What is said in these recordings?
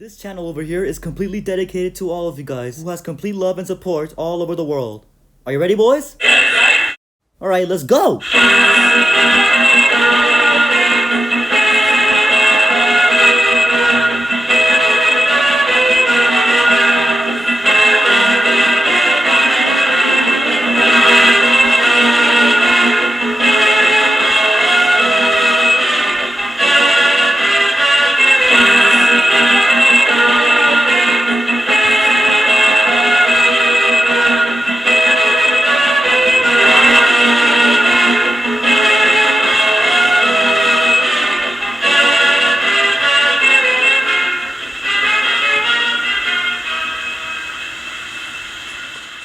This channel over here is completely dedicated to all of you guys who has complete love and support all over the world. Are you ready, boys? Alright, let's go!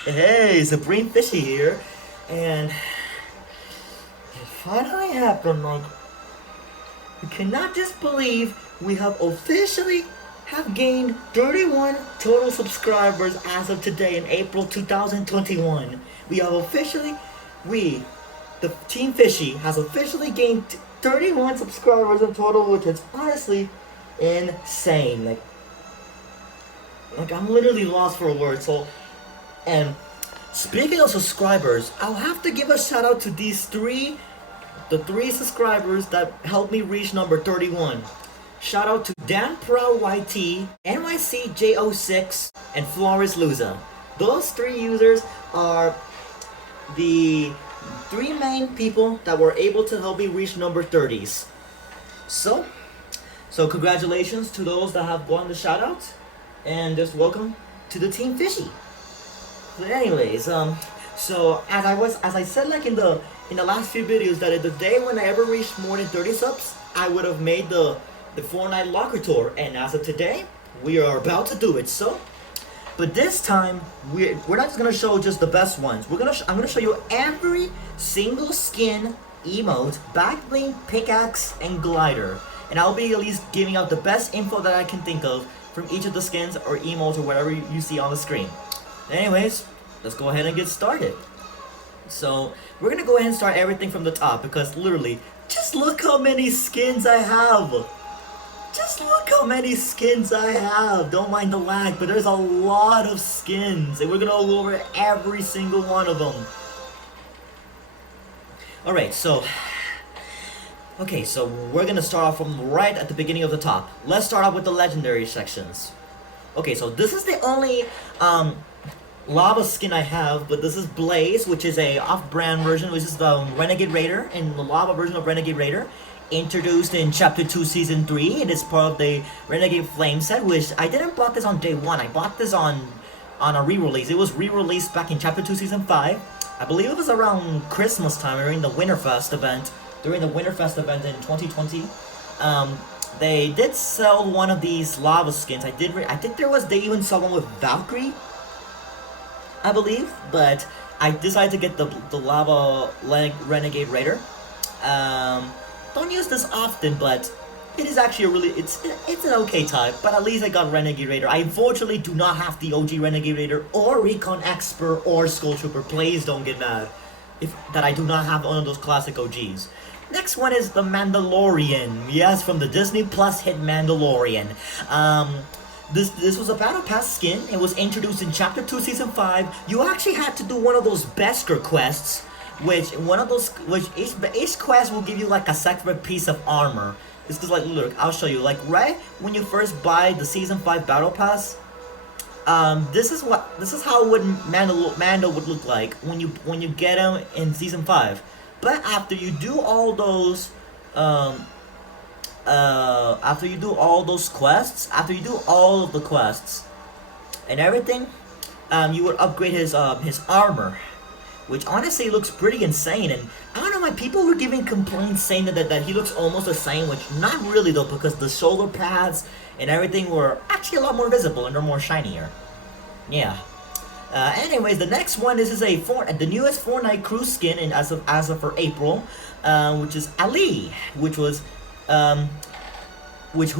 Hey, Supreme Fishy here, and it finally happened. Like, we cannot just believe we have officially have gained 31 total subscribers as of today in April 2021. We have officially, the Team Fishy has officially gained 31 subscribers in total, which is honestly insane. Like I'm literally lost for words. And speaking of subscribers, I'll have to give a shout out to the three subscribers that helped me reach number 31. Shout out to Dan Pro YT, NYCJ06, and Flores Luza. Those three users are the three main people that were able to help me reach number 30s. So congratulations to those that have won the shout out, and just welcome to the Team Fishy. But anyways, so as I said, like in the last few videos, that the day when I ever reached more than 30 subs, I would have made the Fortnite locker tour, and as of today, we are about to do it. So, but this time we're not just gonna show just the best ones. I'm gonna show you every single skin, emote, backbling, pickaxe, and glider, and I'll be at least giving out the best info that I can think of from each of the skins or emotes or whatever you see on the screen. Anyways, let's go ahead and get started. So, we're gonna go ahead and start everything from the top, because literally, just look how many skins I have! Just look how many skins I have! Don't mind the lag, but there's a lot of skins, and we're gonna go over every single one of them. Alright, so we're gonna start off from right at the beginning of the top. Let's start off with the legendary sections. Okay, so this is the only lava skin I have, but this is Blaze, which is a off-brand version, which is the Renegade Raider, and the lava version of Renegade Raider, introduced in Chapter 2 Season 3. It is part of the Renegade Flame set, which I didn't bought this on day 1. I bought this on a re-release. It was re-released back in Chapter 2 Season 5. I believe it was around Christmas time, during the Winterfest event. During the Winterfest event in 2020. They did sell one of these lava skins. I think they even sold one with Valkyrie, I believe, but I decided to get the lava Renegade Raider. Don't use this often, but it is actually it's an okay type. But at least I got Renegade Raider. I unfortunately do not have the OG Renegade Raider or Recon Expert or Skull Trooper. Please don't get mad that I do not have one of those classic OGs. Next one is the Mandalorian. Yes, from the Disney Plus hit Mandalorian. This was a Battle Pass skin. It was introduced in Chapter 2 Season 5. You actually had to do one of those Beskar quests, which each quest will give you like a separate piece of armor. It's just like, look, I'll show you. Like right when you first buy the Season 5 Battle Pass, this is how Mando would look like when you get him in Season 5. But after you do all those quests, after you do all of the quests and everything, you would upgrade his armor, which honestly looks pretty insane. And I don't know why people were giving complaints saying that he looks almost the same, which not really though, because the shoulder pads and everything were actually a lot more visible and they're more shinier. Yeah. Anyways, the next one, this is the newest Fortnite crew skin, and as of for April, which is Ali, who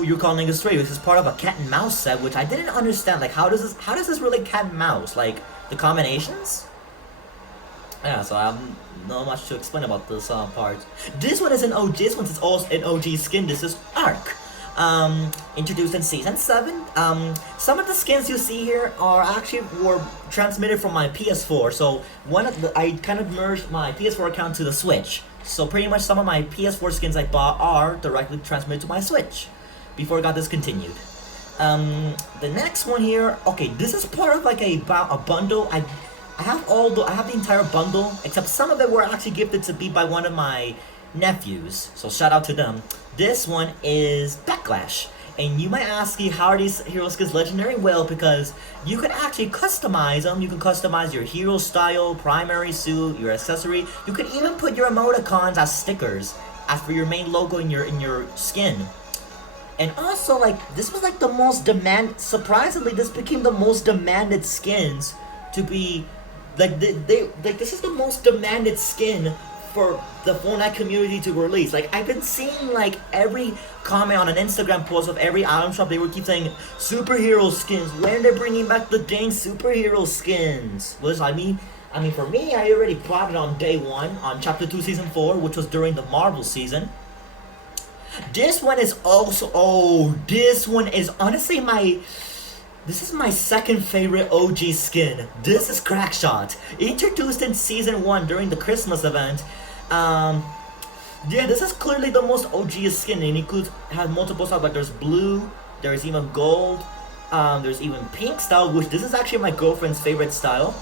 you're calling a stray, which is part of a cat and mouse set, which I didn't understand. Like, how does this relate cat and mouse? Like the combinations? Yeah, so I have not much to explain about this part. This one is an OG. This one is also an OG skin. This is Ark. introduced in season 7. Some of the skins you see here are actually were transmitted from my PS4. So I kind of merged my PS4 account to the Switch. So pretty much some of my PS4 skins I bought are directly transmitted to my Switch before it got discontinued. The next one here, okay, this is part of like a bundle. I have the entire bundle, except some of it were actually gifted to me by one of my nephews. So shout out to them. This one is Backlash. And you might ask me, how are these hero skins legendary? Well, because you can actually customize them. You can customize your hero style, primary suit, your accessory. You can even put your emoticons as stickers as for your main logo in your skin. And also, like, this was like the most surprisingly, this became the most demanded skins to be, like, this is the most demanded skin for the Fortnite community to release. Like, I've been seeing, like, every comment on an Instagram post of every item shop, they would keep saying, superhero skins, when they're bringing back the dang superhero skins. Which, I mean, for me, I already bought it on day 1, on Chapter 2, Season 4, which was during the Marvel season. This one is also, this one is honestly this is my second favorite OG skin. This is Crackshot. Introduced in Season 1 during the Christmas event. Yeah, this is clearly the most OG skin. It has multiple styles, like there's blue, there's even gold, there's even pink style, which this is actually my girlfriend's favorite style.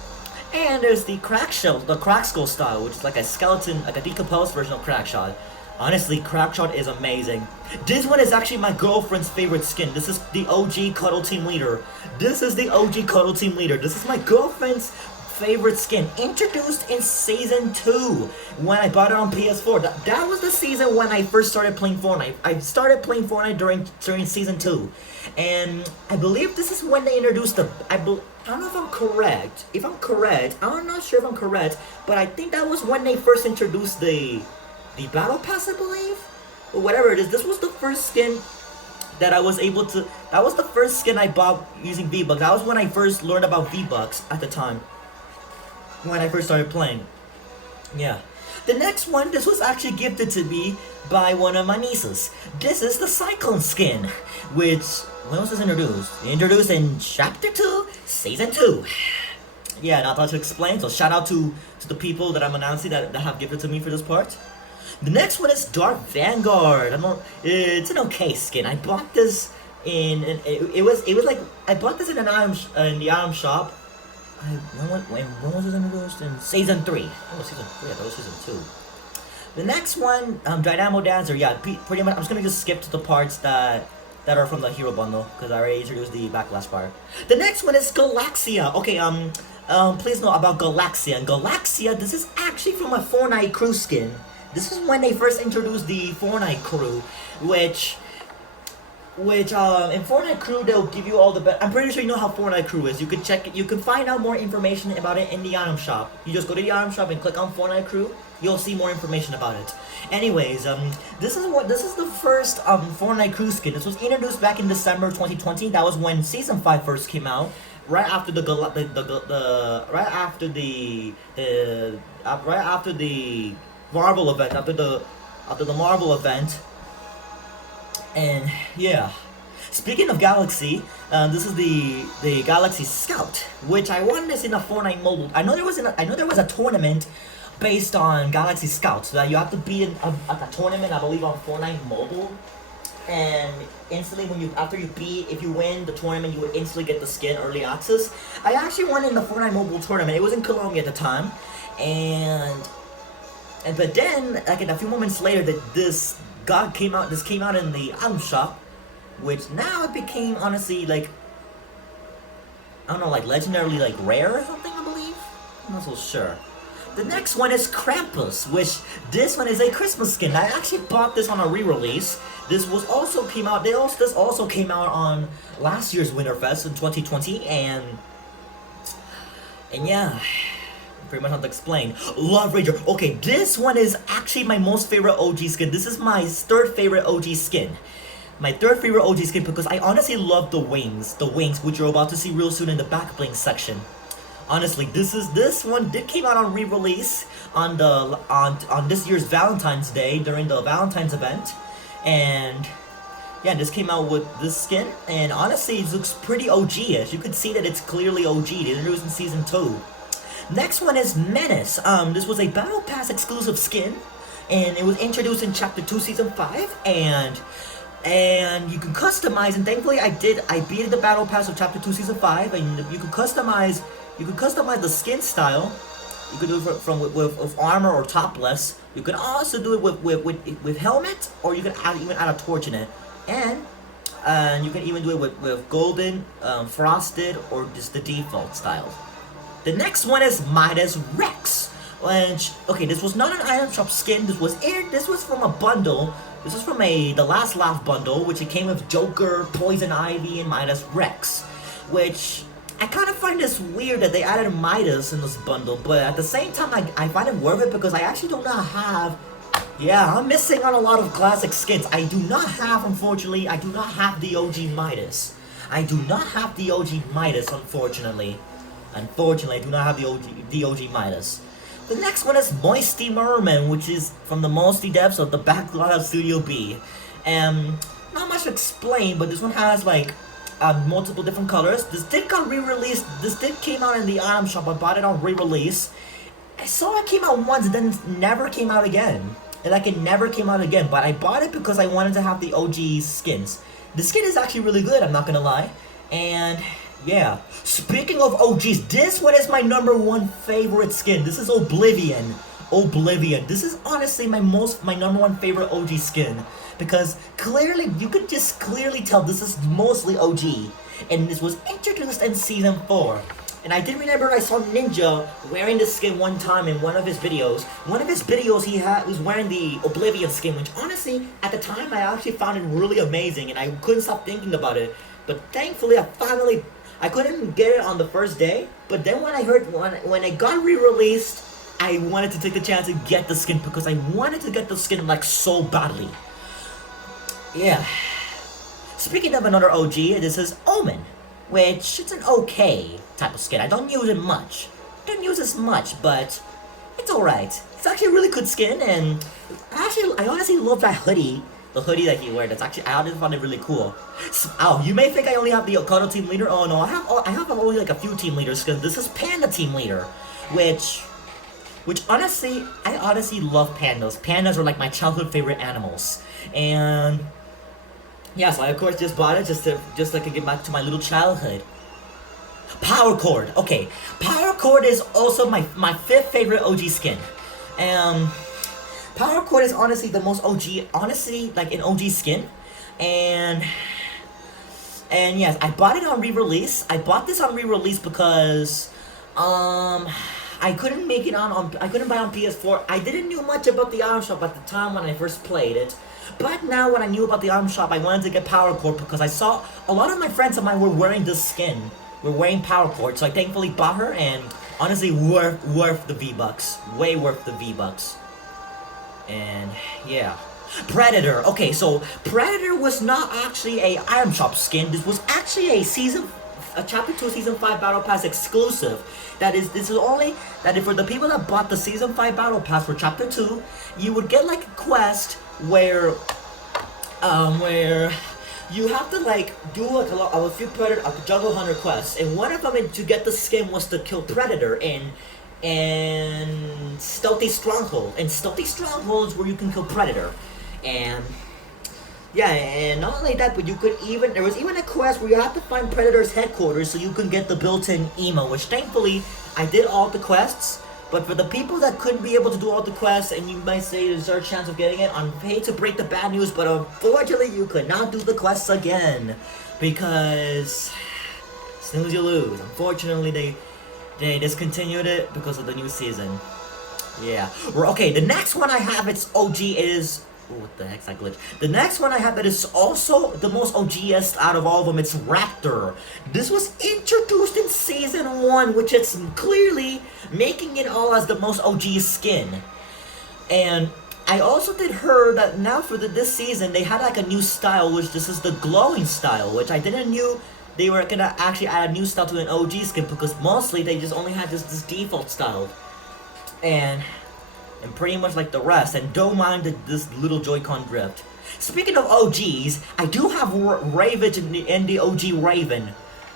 And there's the crack skull style, which is like a skeleton, like a decomposed version of Crackshot. Honestly, Crackshot is amazing. This one is actually my girlfriend's favorite skin. This is the OG Cuddle Team Leader. This is the OG Cuddle Team Leader. This is my girlfriend's favorite skin. Introduced in Season 2 when I bought it on PS4. That was the season when I first started playing Fortnite. I started playing Fortnite during Season 2. And I believe this is when they introduced I don't know if I'm correct. I'm not sure if I'm correct. But I think that was when they first introduced the Battle Pass, I believe? Or whatever it is. This was the first skin that I was able to... That was the first skin I bought using V-Bucks. That was when I first learned about V-Bucks at the time. When I first started playing. Yeah. The next one, this was actually gifted to me by one of my nieces. This is the Cyclone skin. Which... When was this introduced? Introduced in Chapter 2, Season 2. Yeah, not much to explain. So shout out to the people that I'm announcing that have gifted to me for this part. The next one is Dark Vanguard. It's an okay skin. I bought this it was like I bought this in the item shop. When was this introduced? In Season 3. Oh, Season 3. I thought it was Season 2. The next one, Dynamo Dancer. Yeah, pretty much. I'm just gonna skip to the parts that are from the hero bundle because I already introduced the Backlash part. The next one is Galaxia. Okay, please know about Galaxia. And Galaxia, this is actually from a Fortnite crew skin. This is when they first introduced the Fortnite crew, which in Fortnite crew they'll give you all the I'm pretty sure you know how Fortnite crew is. You can check it. You can find out more information about it in the item shop. You just go to the item shop and click on Fortnite crew. You'll see more information about it. Anyways, this is the first Fortnite crew skin. This was introduced back in December 2020. That was when Season 5 first came out. Right after the Marvel event, after the Marvel event. And yeah, speaking of Galaxy, this is the Galaxy Scout, which I won this in a Fortnite mobile. I know there was a tournament based on Galaxy Scout, so that you have to beat a tournament, I believe, on Fortnite mobile. And instantly, if you win the tournament, you would instantly get the skin early access. I actually won in the Fortnite mobile tournament. It was in Colombia at the time, but then, like a few moments later, this came out in the item shop, which now it became honestly like, I don't know, like legendarily like rare or something, I believe. I'm not so sure. The next one is Krampus, which this one is a Christmas skin. I actually bought this on a re-release. This also came out on last year's Winterfest in 2020, and yeah. Pretty much not to explain. Love Ranger. Okay, this one is actually my most favorite OG skin. This is my third favorite OG skin. My third favorite OG skin because I honestly love the wings. The wings, which you're about to see real soon in the backblings section. Honestly, this one did came out on re-release on this year's Valentine's Day during the Valentine's event, and yeah, this came out with this skin, and honestly, it looks pretty OG-ish. You could see that it's clearly OG. They introduced in Season 2. Next one is Menace. This was a Battle Pass exclusive skin, and it was introduced in Chapter 2, Season 5, and you can customize, and thankfully I beat the Battle Pass of Chapter 2, Season 5, and you can customize the skin style. You could do it with armor or topless. You can also do it with helmet, or you can even add a torch in it. And you can even do it with golden, frosted, or just the default style. The next one is Midas Rex. Which, okay, this was not an item shop skin. This was from a bundle. This was from the Last Laugh bundle, which it came with Joker, Poison Ivy, and Midas Rex. Which I kind of find this weird that they added Midas in this bundle, but at the same time, I find it worth it because I actually do not have. Yeah, I'm missing on a lot of classic skins. I do not have, unfortunately, I do not have the OG Midas. I do not have the OG Midas, unfortunately. Unfortunately, I do not have the OG Midas. The next one is Moisty Merman, which is from the Moisty devs of the backlog of Studio B. Not much to explain, but this one has like multiple different colors. This did got re-released. This did came out in the item shop. I bought it on re-release. I saw it came out once, and then it never came out again. It never came out again. But I bought it because I wanted to have the OG skins. The skin is actually really good. I'm not gonna lie. And yeah. Speaking of OGs, this one is my #1 favorite skin. This is Oblivion. Oblivion. This is honestly my #1 favorite OG skin. Because clearly, you could just clearly tell this is mostly OG. And this was introduced in Season 4. And I did remember I saw Ninja wearing this skin one time in one of his videos. One of his videos he was wearing the Oblivion skin, which honestly, at the time I actually found it really amazing. And I couldn't stop thinking about it. But thankfully, I couldn't get it on the first day. But then when I heard, when it got re-released, I wanted to take the chance to get the skin because I wanted to get the skin like so badly. Yeah. Speaking of another OG, this is Omen, which it's an okay type of skin. I don't use it much. Don't use it much, but it's alright. It's actually a really good skin, and I honestly love that hoodie. The hoodie that he wears. That's actually, I honestly found it really cool. Oh, you may think I only have the Okado team leader. Oh no, I have only like a few team leaders because this is Panda team leader, which honestly, I honestly love pandas. Pandas are like my childhood favorite animals, and yeah, so I of course just bought it just so I could get back to my little childhood. Power Chord. Okay, Power Chord is also my 5th favorite OG skin. Power Chord is honestly the most OG, honestly, like an OG skin. And yes, I bought it on re-release. I bought this on re-release because I couldn't make it I couldn't buy it on PS4. I didn't know much about the item shop at the time when I first played it. But now when I knew about the item shop, I wanted to get Power Chord because I saw a lot of my friends of mine were wearing this skin. Were wearing Power Chord, so I thankfully bought her, and honestly worth the V-Bucks. Way worth the V-Bucks. And yeah. Predator. Okay, so Predator was not actually a item shop skin. This was actually a Chapter 2 Season 5 Battle Pass exclusive. This is only that for the people that bought the Season 5 Battle Pass for Chapter 2, you would get like a quest where you have to like do like a few Predator, Jungle Hunter quests, and one of them to get the skin was to kill Predator and Stealthy Stronghold. And Stealthy Stronghold is where you can kill Predator. And yeah, and not only that, but there was even a quest where you have to find Predator's headquarters so you can get the built-in emo, which thankfully I did all the quests. But for the people that couldn't be able to do all the quests, and you might say there's a chance of getting it, I'm paid to break the bad news, but unfortunately you could not do the quests again. Because snooze you lose. Unfortunately they discontinued it because of the new season. Yeah. Okay, the next one I have, it's OG, is... Oh, what the heck's that glitch? The next one I have that is also the most OGest out of all of them, it's Raptor. This was introduced in Season 1, which it's clearly making it all as the most OG skin. And I also did hear that now for this season, they had like a new style, which this is the glowing style, which I didn't knew they were gonna actually add a new style to an OG skin, because mostly they just only had this default style. And pretty much like the rest, and don't mind this little Joy-Con drift. Speaking of OGs, I do have Ravage in the OG Raven,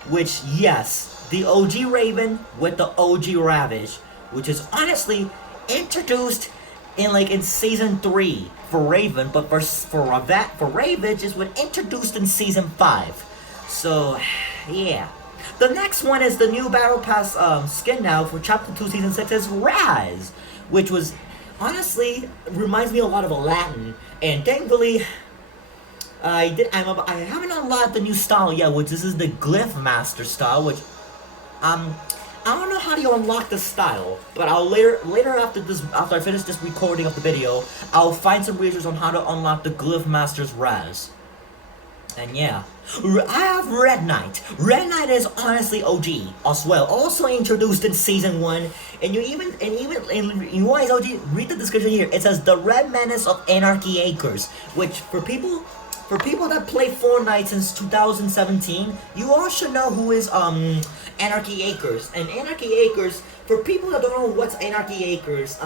which, yes, the OG Raven with the OG Ravage, which is honestly introduced in season 3 for Raven, but for Ravage is what introduced in season 5. So, yeah. The next one is the new Battle Pass skin now for Chapter 2 Season 6 is Raz, which was honestly reminds me a lot of Aladdin, and thankfully I haven't unlocked the new style yet, which this is the Glyph Master style, which I don't know how to unlock the style, but I'll later after I finish this recording of the video, I'll find some research on how to unlock the Glyph Master's Raz. And yeah, I have Red Knight. Red Knight is honestly OG as well. Also introduced in season 1, and you guys OG read the description here. It says the Red Menace of Anarchy Acres, which for people that play Fortnite since 2017, you all should know who is Anarchy Acres. And Anarchy Acres, for people that don't know what's Anarchy Acres,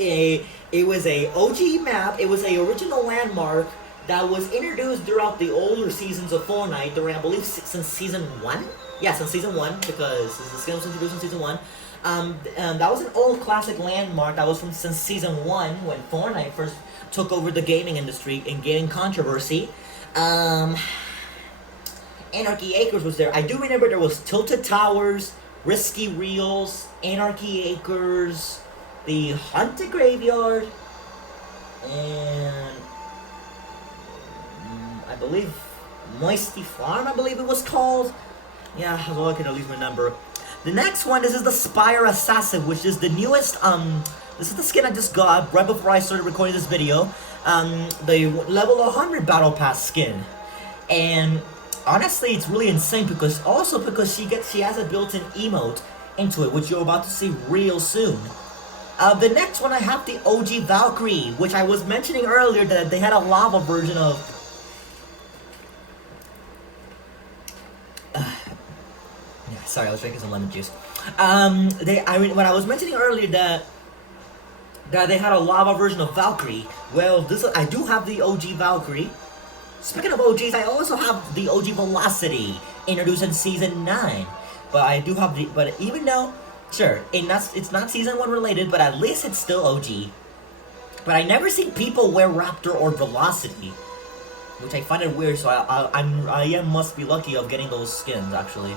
it was a OG map. It was a original landmark that was introduced throughout the older seasons of Fortnite, during, I believe, since season 1? Yeah, since season 1, because the skin was introduced in season 1. That was an old classic landmark that was from since season 1, when Fortnite first took over the gaming industry and gaining controversy. Anarchy Acres was there. I do remember there was Tilted Towers, Risky Reels, Anarchy Acres, the Haunted Graveyard, and I believe Moisty Farm, I believe it was called. Yeah, that's all I can at least remember. The next one, this is the Spire Assassin, which is the newest, this is the skin I just got right before I started recording this video. The level 100 Battle Pass skin. And honestly, it's really insane because she has a built-in emote into it, which you're about to see real soon. The next one, I have the OG Valkyrie, which I was mentioning earlier that they had a lava version of. Yeah, sorry, I was drinking some lemon juice. When I was mentioning earlier that they had a lava version of Valkyrie, well, I do have the OG Valkyrie. Speaking of OGs, I also have the OG Velocity, introduced in season 9. But I do have but even though, sure, it's not season 1 related, but at least it's still OG. But I never seen people wear Raptor or Velocity, which I find it weird, so I must be lucky of getting those skins, actually.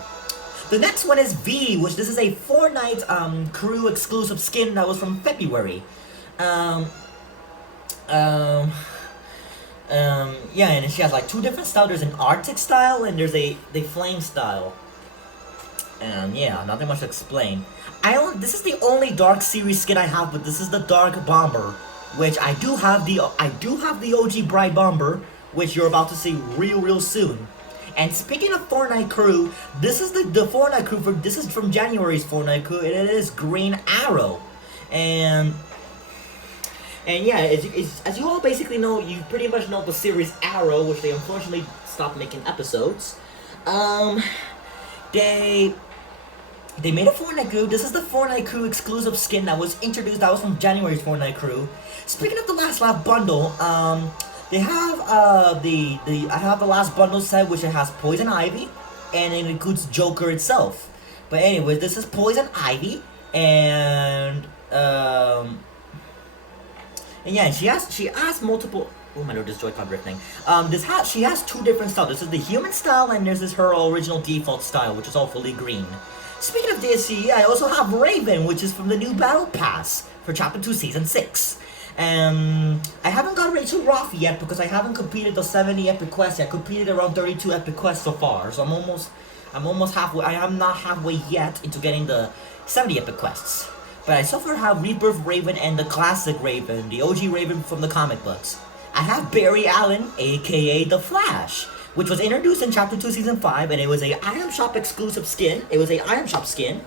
The next one is V, which this is a Fortnite crew exclusive skin that was from February. Yeah, and she has like 2 different styles. There's an Arctic style and there's the flame style. And yeah, nothing much to explain. This is the only Dark Series skin I have, but this is the Dark Bomber, which I do have the OG Bright Bomber, which you're about to see real soon. And speaking of Fortnite crew, this is the Fortnite crew this is from January's Fortnite crew, and it is Green Arrow. And yeah, as you all basically know, you pretty much know the series Arrow, which they unfortunately stopped making episodes. They made a Fortnite crew. This is the Fortnite crew exclusive skin that was introduced. That was from January's Fortnite crew. Speaking of the Last Lap bundle, they have I have the last bundle set, which it has Poison Ivy, and it includes Joker itself. But anyways, this is Poison Ivy, and yeah, she has multiple. Oh my lord, this Joy-Con drifting. She has 2 different styles. This is the human style, and this is her original default style, which is all fully green. Speaking of DLC, I also have Raven, which is from the new Battle Pass for Chapter 2 Season 6. I haven't got Rachel Roth yet because I haven't completed the 70 epic quests yet. I completed around 32 epic quests so far, so I'm almost halfway. I am not halfway yet into getting the 70 epic quests. But I so far have Rebirth Raven and the classic Raven, the OG Raven from the comic books. I have Barry Allen, aka The Flash, which was introduced in Chapter 2 Season 5, and it was a Item Shop exclusive skin. It was a Item Shop skin.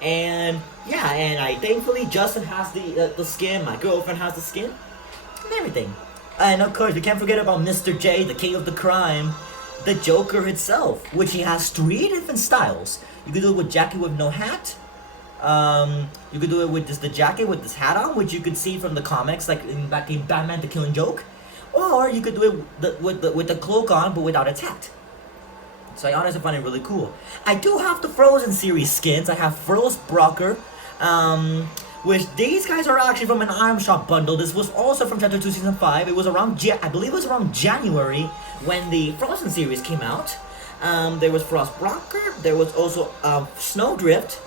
And yeah, and thankfully Justin has the skin, my girlfriend has the skin, and everything. And of course, we can't forget about Mr. J, the king of the crime, the Joker itself, which he has 3 different styles. You can do it with jacket with no hat. You could do it with just the jacket with this hat on, which you could see from the comics, like back in Batman the Killing Joke. or you could do it with the cloak on, but without attack. So I honestly find it really cool. I do have the Frozen series skins. I have Frost Brocker, which these guys are actually from an item shop bundle. This was also from Chapter 2 Season 5. It was around, I believe it was around January when the Frozen series came out. There was Frost Brocker, there was also Snowdrift,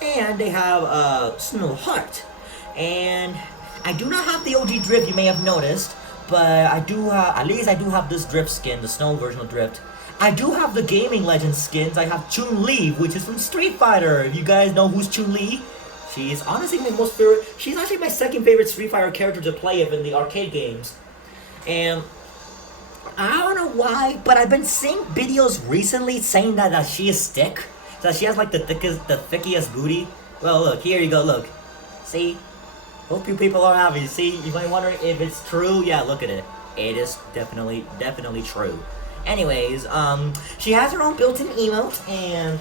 and they have Snow Heart. And I do not have the OG Drift, you may have noticed, but I do at least I do have this Drift skin, the Snow version of Drift. I do have the Gaming Legend skins. I have Chun-Li, which is from Street Fighter. If you guys know who's Chun-Li, she's honestly my most favorite. She's actually my second favorite Street Fighter character to play in the arcade games. And I don't know why, but I've been seeing videos recently saying that she is thick. That she has like the thickiest booty. Well, look, here you go, look. See? Hope you people are happy. See, you might wonder if it's true. Yeah, look at it. It is definitely true. Anyways, she has her own built-in emote, and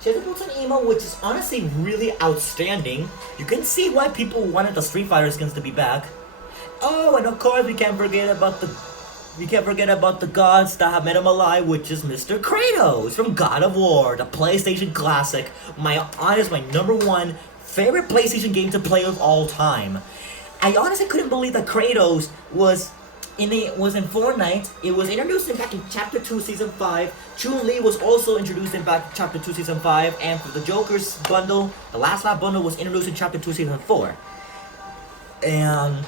she has a built-in emote which is honestly really outstanding. You can see why people wanted the Street Fighter skins to be back. Oh, and of course we can't forget about the gods that have made him alive, which is Mr. Kratos from God of War, the PlayStation classic. My number one favorite PlayStation game to play of all time. I honestly couldn't believe that Kratos was in Fortnite. It was introduced back in Chapter 2 Season 5. Chun-Li was also introduced in back Chapter 2 Season 5, and for the Joker's bundle, the Last Lap bundle was introduced in Chapter 2 Season 4. And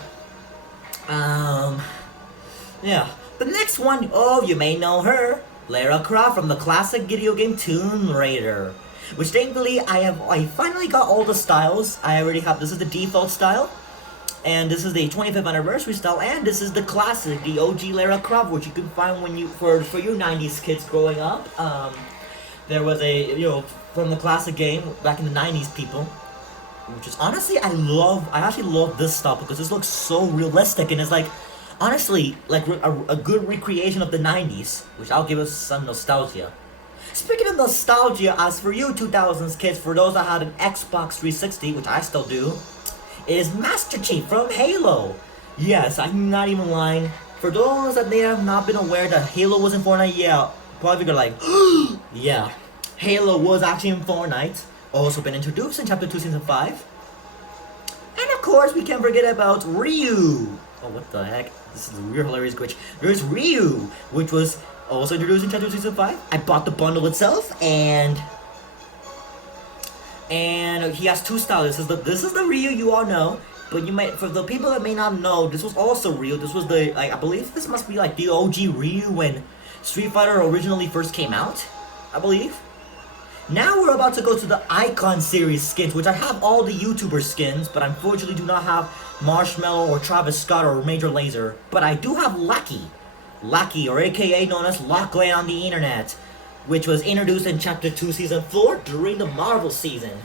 yeah. The next one, oh, you may know her, Lara Croft from the classic video game Tomb Raider. Which thankfully I finally got all the styles. I already have, this is the default style, and this is the 25th anniversary style, and this is the classic, the OG Lara Croft, which you can find when you, for you 90s kids growing up. There was from the classic game back in the 90s people, which is honestly, I actually love this style because this looks so realistic, and it's like, honestly, like a good recreation of the 90s, which I'll give us some nostalgia. Speaking of nostalgia, as for you 2000s kids, for those that had an Xbox 360, which I still do, is Master Chief from Halo. Yes, I'm not even lying. For those that may have not been aware that Halo was in Fortnite, yeah, probably figure like, yeah, Halo was actually in Fortnite. Also been introduced in Chapter 2 Season 5. And of course, we can't forget about Ryu. Oh, what the heck? This is a real hilarious glitch. There's Ryu, which was also introduced in Chapter 2 Season 5. I bought the bundle itself, and he has two styles. This is the Ryu you all know, but you might, for the people that may not know, this was also Ryu. This was the, like, I believe this must be like the OG Ryu when Street Fighter originally first came out, I believe. Now we're about to go to the Icon series skins, which I have all the YouTuber skins, but unfortunately do not have Marshmallow or Travis Scott or Major Lazer. But I do have Lucky, or aka known as Lockland on the internet, which was introduced in Chapter 2 Season 4 during the Marvel season.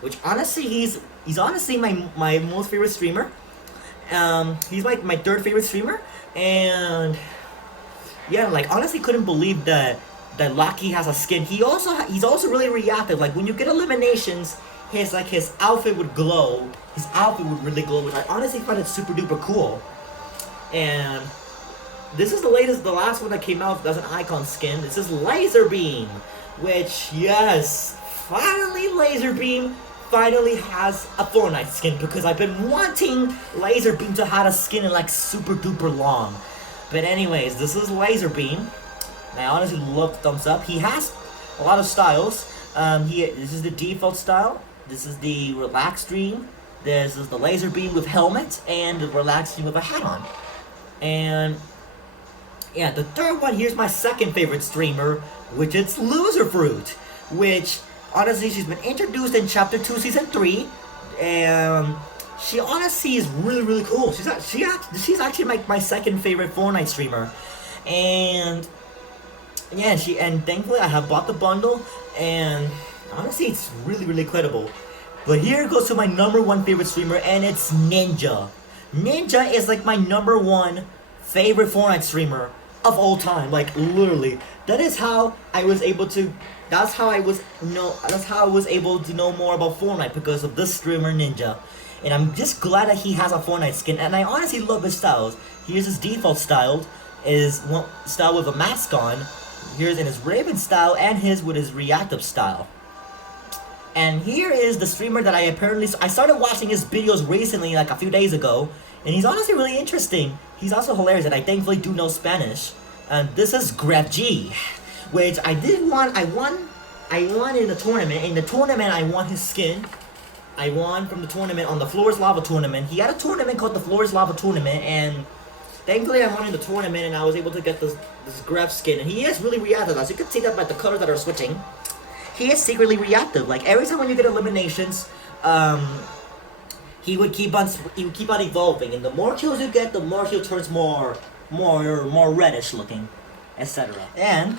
Which honestly, he's honestly my most favorite streamer. He's my third favorite streamer, and yeah, like honestly couldn't believe that Lucky has a skin. He's also really reactive. Like when you get eliminations, his outfit would glow. His outfit would really glow, which I honestly find it super duper cool. And this is the last one that came out. That's an Icon skin. This is Laser Beam, which yes, finally Laser Beam finally has a Fortnite skin, because I've been wanting Laser Beam to have a skin in like super duper long. But anyways, this is Laser Beam. And I honestly love the thumbs up. He has a lot of styles. This is the default style. This is the Relaxed Stream. This is the Laser Beam with helmet, and the Relaxed Stream with a hat on. And yeah, the third one, here's my second favorite streamer, which is Loser Fruit, which honestly she's been introduced in Chapter 2 Season 3, and she honestly is really cool. She's actually my second favorite Fortnite streamer, and yeah, thankfully I have bought the bundle, and honestly it's really incredible. But here goes to my number one favorite streamer, and it's Ninja. Ninja is like my number one favorite Fortnite streamer of all time. Like literally, that's how I was able to know more about Fortnite, because of this streamer Ninja. And I'm just glad that he has a Fortnite skin, and I honestly love his styles. Here's his default style, is one style with a mask on. Here's in his Raven style, and his with his reactive style. And here is the streamer that I started watching his videos recently, like a few days ago, and he's honestly really interesting. He's also hilarious, and I thankfully do know Spanish. And this is Grab G, which I won in the tournament. In the tournament, I won his skin. I won from the tournament on the Floors Lava tournament. He had a tournament called the Floors Lava tournament, and thankfully I won in the tournament, and I was able to get this Grab skin. And he is really reactive, as you can see that by the colors that are switching. He is secretly reactive. Like every time when you get eliminations, he would keep on evolving, and the more kills you get, the more he turns more reddish looking, etc. And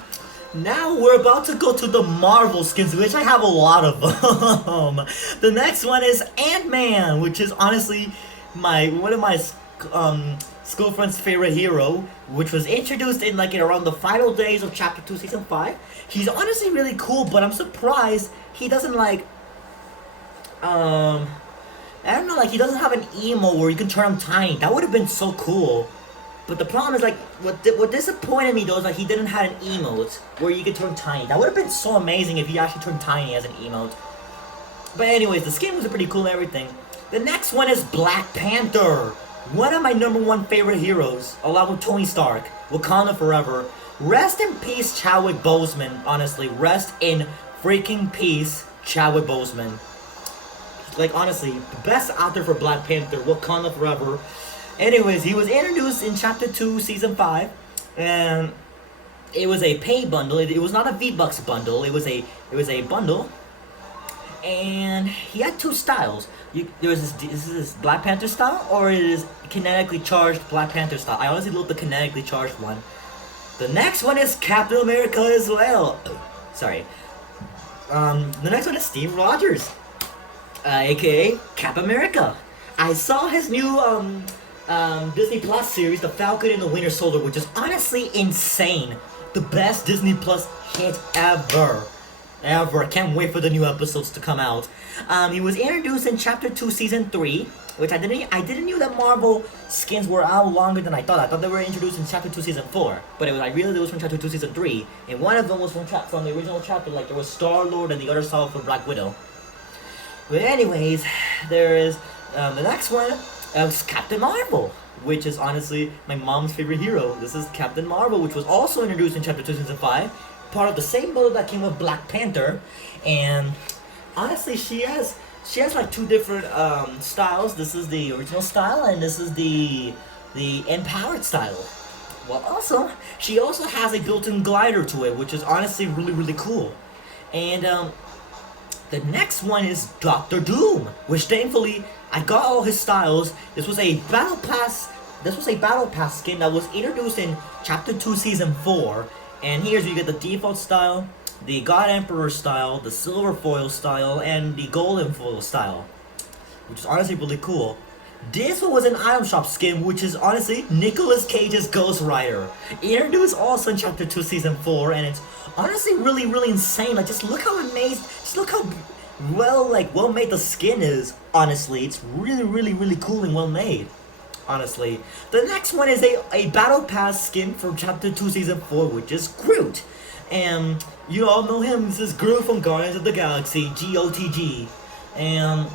now we're about to go to the Marvel skins, which I have a lot of them. The next one is Ant-Man, which is honestly one of my school friend's favorite hero, which was introduced in around the final days of Chapter 2, Season 5. He's honestly really cool, but I'm surprised he doesn't I don't know, he doesn't have an emo where you can turn him tiny. That would have been so cool. But the problem is, what disappointed me though is he didn't have an emote where you could turn tiny. That would have been so amazing if he actually turned tiny as an emote. But anyways, the skin was pretty cool and everything. The next one is Black Panther. One of my #1 favorite heroes, along with Tony Stark, Wakanda Forever. Rest in peace, Chadwick Boseman. Honestly, rest in freaking peace, Chadwick Boseman. Honestly, the best actor for Black Panther, Wakanda Forever. Anyways, he was introduced in Chapter 2, Season 5, and it was a pay bundle. It was not a V-Bucks bundle. It was a bundle, and he had two styles. There was this Black Panther style, or it is kinetically charged Black Panther style. I honestly love the kinetically charged one. The next one is Captain America as well. Sorry. The next one is Steve Rogers, aka Cap America. I saw his new Disney Plus series, The Falcon and the Winter Soldier, which is honestly insane. The best Disney Plus hit ever. I can't wait for the new episodes to come out. He was introduced in Chapter 2, Season 3, which I didn't knew that Marvel skins were out longer than I thought. I thought they were introduced in Chapter 2, Season 4, but I realized it was from Chapter 2, Season 3, and one of them was from the original chapter. There was Star-Lord, and the other side for Black Widow. But anyways, there is the next one. Captain Marvel, which is honestly my mom's favorite hero. This is Captain Marvel, which was also introduced in Chapter 2, Season 5, part of the same bundle that came with Black Panther. And honestly, she has two different styles. This is the original style, and this is the empowered style. Well, also she also has a built-in glider to it, which is honestly really cool. And the next one is Doctor Doom, which thankfully I got all his styles. This was a battle pass skin that was introduced in Chapter 2, Season 4. And here's where you get the default style, the God Emperor style, the silver foil style, and the golden foil style, which is honestly really cool. This one was an item shop skin, which is honestly Nicolas Cage's Ghost Rider, introduced also in Chapter 2, Season 4, and it's honestly really insane. Just look how amazed, just look how well made the skin is. Honestly, it's really cool and well made. Honestly, the next one is a battle pass skin from Chapter 2, Season 4, which is Groot. And you all know him. This is Groot from Guardians of the Galaxy, GOTG. And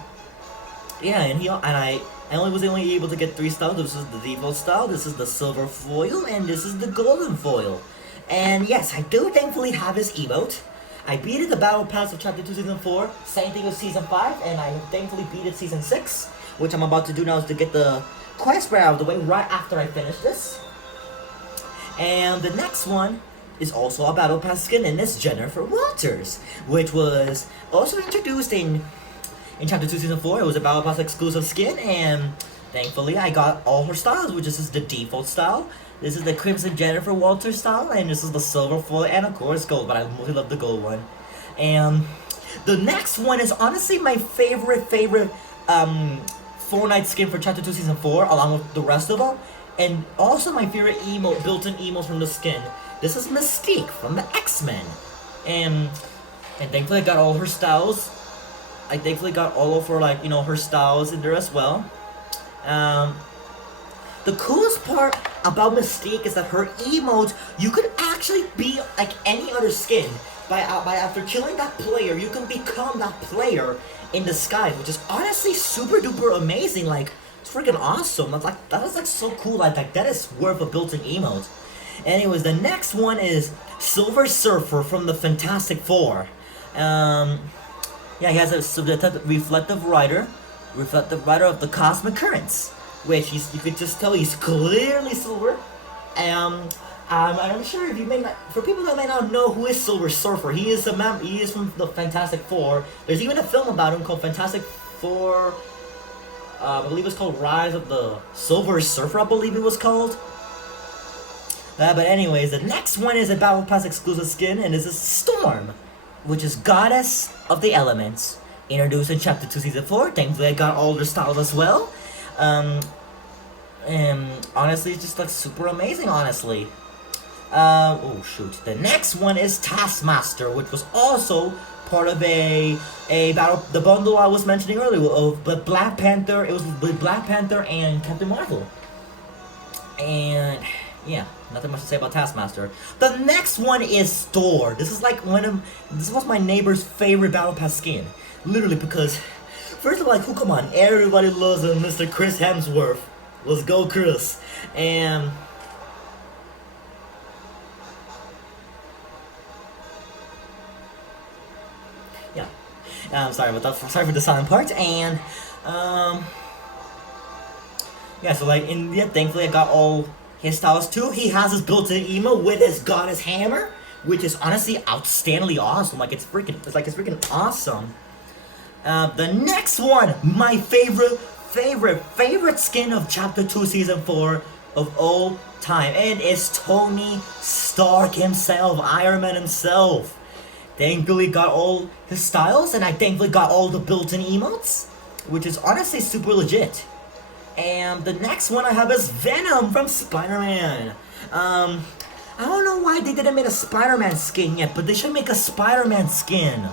yeah, I only was able to get 3 styles. This is the default style, this is the silver foil, and this is the golden foil. And yes, I do thankfully have his emote. I beat the battle pass of Chapter 2, Season 4. Same thing with Season 5, and I thankfully beat Season 6, which I'm about to do now is to get the quest out of the way right after I finish this. And the next one is also a battle pass skin, and it's Jennifer Walters, which was also introduced in Chapter 2, Season 4. It was a battle pass exclusive skin, and thankfully I got all her styles, which is the default style. This is the Crimson Jennifer Walters style, and this is the silver foil, and of course gold, but I mostly love the gold one. And the next one is honestly my favorite Fortnite skin for Chapter 2, Season 4, along with the rest of them, and also my favorite built-in emotes from the skin. This is Mystique from the X-Men, and thankfully I got all her styles. I thankfully got all of her, like, her styles in there as well. Um, the coolest part about Mystique is that her emotes, you could actually be like any other skin. By after killing that player, you can become that player in disguise, which is honestly super duper amazing. Like, it's freaking awesome. That is like so cool. Like that is worth a built-in emote. Anyways, the next one is Silver Surfer from the Fantastic Four. Yeah, he has a reflective rider of the cosmic currents, which you could just tell he's clearly silver. I'm sure if you may not, for people that may not know who is Silver Surfer, he is from the Fantastic Four. There's even a film about him called Fantastic Four. I believe it's called Rise of the Silver Surfer. I believe it was called. But anyways, the next one is a Battle Pass exclusive skin, and this is Storm, which is Goddess of the Elements. Introduced in Chapter 2, Season 4. Thankfully, I got all their styles as well. And honestly, it's just like super amazing, honestly. Oh shoot. The next one is Taskmaster, which was also part of the bundle I was mentioning earlier of Black Panther. It was with Black Panther and Captain Marvel. And yeah, nothing much to say about Taskmaster. The next one is Thor. This was my neighbor's favorite Battle Pass skin. Literally, because first of all, like, come on, everybody loves Mr. Chris Hemsworth. Let's go, Chris. And yeah, sorry about that. Sorry for the silent part. And yeah, so like thankfully I got all his styles too. He has his built-in emo with his goddess hammer, which is honestly outstandingly awesome. Like it's freaking awesome. The next one, my favorite skin of Chapter 2, Season 4 of all time, and it's Tony Stark himself, Iron Man himself. Thankfully got all his styles, and I thankfully got all the built-in emotes, which is honestly super legit. And the next one I have is Venom from Spider-Man. I don't know why they didn't make a Spider-Man skin yet, but they should make a Spider-Man skin.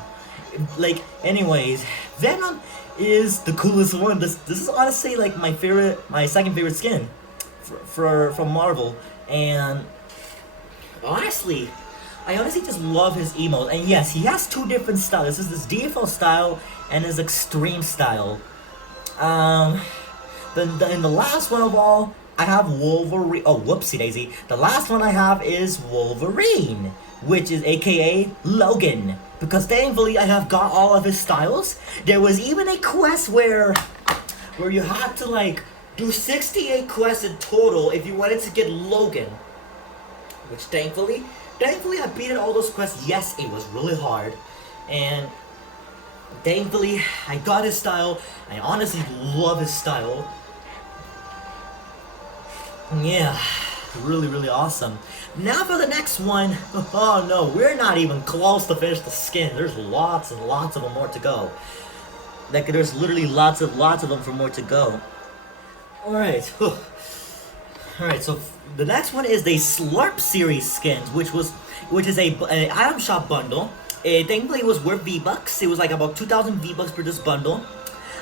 Like, anyways, Venom is the coolest one. This is honestly like my second favorite skin from Marvel. And honestly, I honestly just love his emote. And yes, he has two different styles. This is his default style and his extreme style. In the last one of all, I have Wolverine. Oh, whoopsie daisy. The last one I have is Wolverine, which is AKA Logan. Because thankfully I have got all of his styles. There was even a quest where you had to like do 68 quests in total if you wanted to get Logan. Which thankfully I beat all those quests. Yes, it was really hard. And thankfully I got his style. I honestly love his style. Yeah, really awesome. Now for the next one. Oh no, we're not even close to finish the skin. There's lots and lots of them more to go. Like there's literally lots of them for more to go. Alright. Alright, so the next one is the Slurp series skins, which is an item shop bundle. Thankfully it was worth V-Bucks. It was like about 2,000 V-Bucks per this bundle.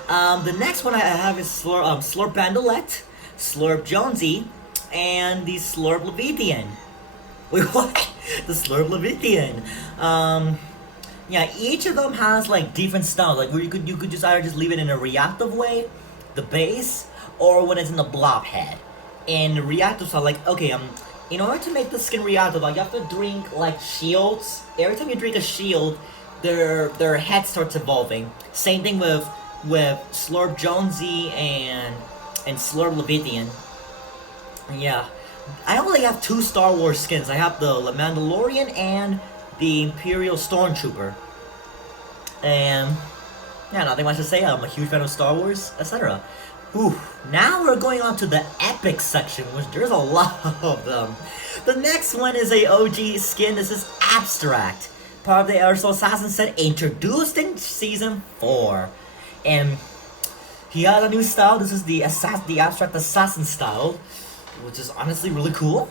The next one I have is Slurp Bandolette, Slurp Jonesy, and the Slurp Leviathan. Wait, what? The Slurp Leviathan. Yeah, each of them has like different styles. Like where you could just either just leave it in a reactive way, the base, or when it's in the blob head. And the reactive style, like okay, in order to make the skin reactive, like you have to drink like shields. Every time you drink a shield, their head starts evolving. Same thing with Slurp Jonesy and Slurp Leviathan. Yeah, I only have 2 Star Wars skins. I have the Mandalorian and the Imperial Stormtrooper. And yeah, nothing much to say. I'm a huge fan of Star Wars, etc. Ooh, now we're going on to the epic section, which there's a lot of them. The next one is a OG skin. This is Abstract, part of the Aerosol Assassin set, introduced in Season 4. And he has a new style. This is the Abstract Assassin style, which is honestly really cool.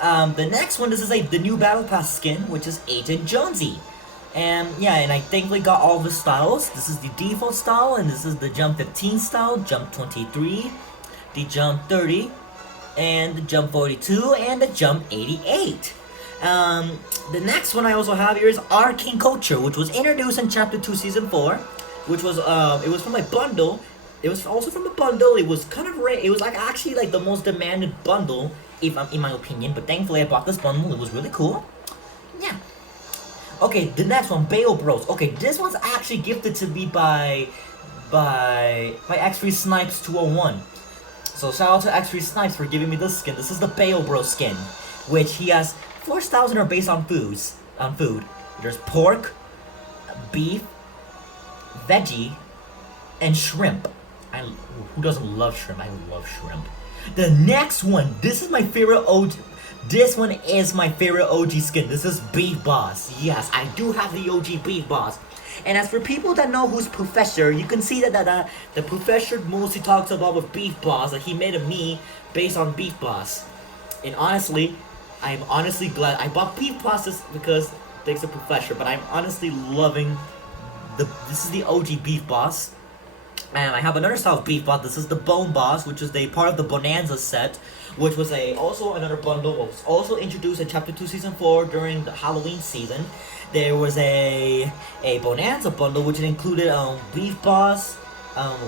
The next one, this is the new Battle Pass skin, which is Agent Jonesy. And yeah, and I thankfully got all the styles. This is the default style, and this is the jump 15 style, jump 23, the jump 30, and the jump 42, and the jump 88. The next one I also have here is Arcane Culture, which was introduced in Chapter 2, Season 4, which was, it was from my bundle. It was also from a bundle. It was kind of rare. It was like actually like the most demanded bundle, if in my opinion. But thankfully I bought this bundle. It was really cool. Yeah. Okay, the next one, Bayo Bros. Okay, this one's actually gifted to me by X3 Snipes 201. So shout out to X3 Snipes for giving me this skin. This is the Bayo Bros skin, which he has 4 styles that are based on food. There's pork, beef, veggie, and shrimp. Who doesn't love shrimp? I love shrimp. The next one, this is my favorite OG. This one is my favorite OG skin. This is Beef Boss. Yes, I do have the OG Beef Boss. And as for people that know who's Professor, you can see that the Professor mostly talks about with Beef Boss. That he made a me based on Beef Boss. And honestly, I'm honestly glad I bought Beef Boss because thanks to Professor. But I'm honestly loving this is the OG Beef Boss. And I have another style of Beef Boss. This is the Bone Boss, which is the part of the Bonanza set, which was also another bundle. It was also introduced in Chapter 2, Season 4 during the Halloween season. There was a Bonanza bundle, which included Beef Boss,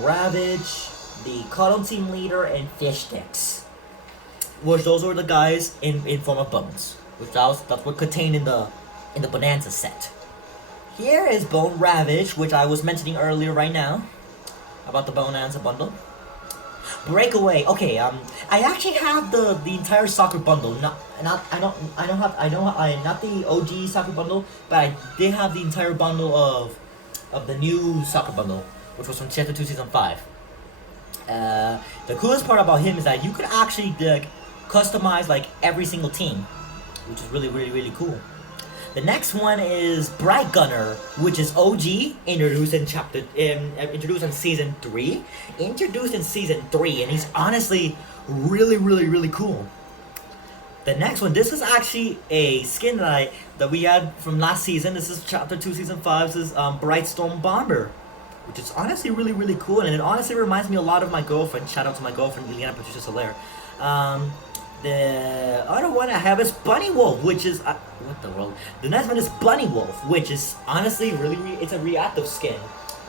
Ravage, the Cuddle Team Leader, and Fish Sticks. Which those were the guys in form of bones. That's what contained in the Bonanza set. Here is Bone Ravage, which I was mentioning earlier right now. About the Bonanza bundle. Breakaway. Okay, I actually have the entire soccer bundle. Not the OG soccer bundle, but I did have the entire bundle of the new soccer bundle, which was from Chapter 2 Season 5. The coolest part about him is that you could actually customize like every single team, which is really cool. The next one is Bright Gunner, which is OG, introduced in Season 3. Introduced in Season 3, and he's honestly really cool. The next one, this is actually a skin that we had from last season. This is Chapter 2, Season 5. This is Bright Storm Bomber, which is honestly really cool, and it honestly reminds me a lot of my girlfriend. Shout out to my girlfriend, Eliana Patricia Soler. The other one I have is Bunny Wolf, which is what the world. The next one is Bunny Wolf, which is honestly it's a reactive skin.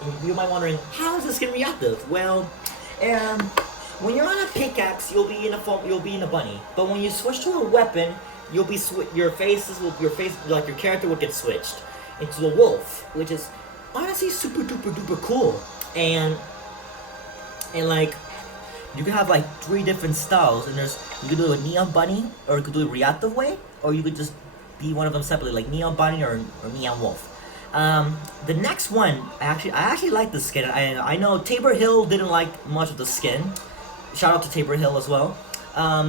And you might be wondering, how is this skin reactive? Well, when you're on a pickaxe, you'll be in a bunny. But when you switch to a weapon, you'll be your character will get switched into a wolf, which is honestly super duper cool. And like, you can have like 3 different styles, and you could do a neon bunny, or you could do a reactive way, or you could just be one of them separately, like neon bunny or neon wolf. The next one, I actually like the skin. I know Tabor Hill didn't like much of the skin. Shout out to Tabor Hill as well.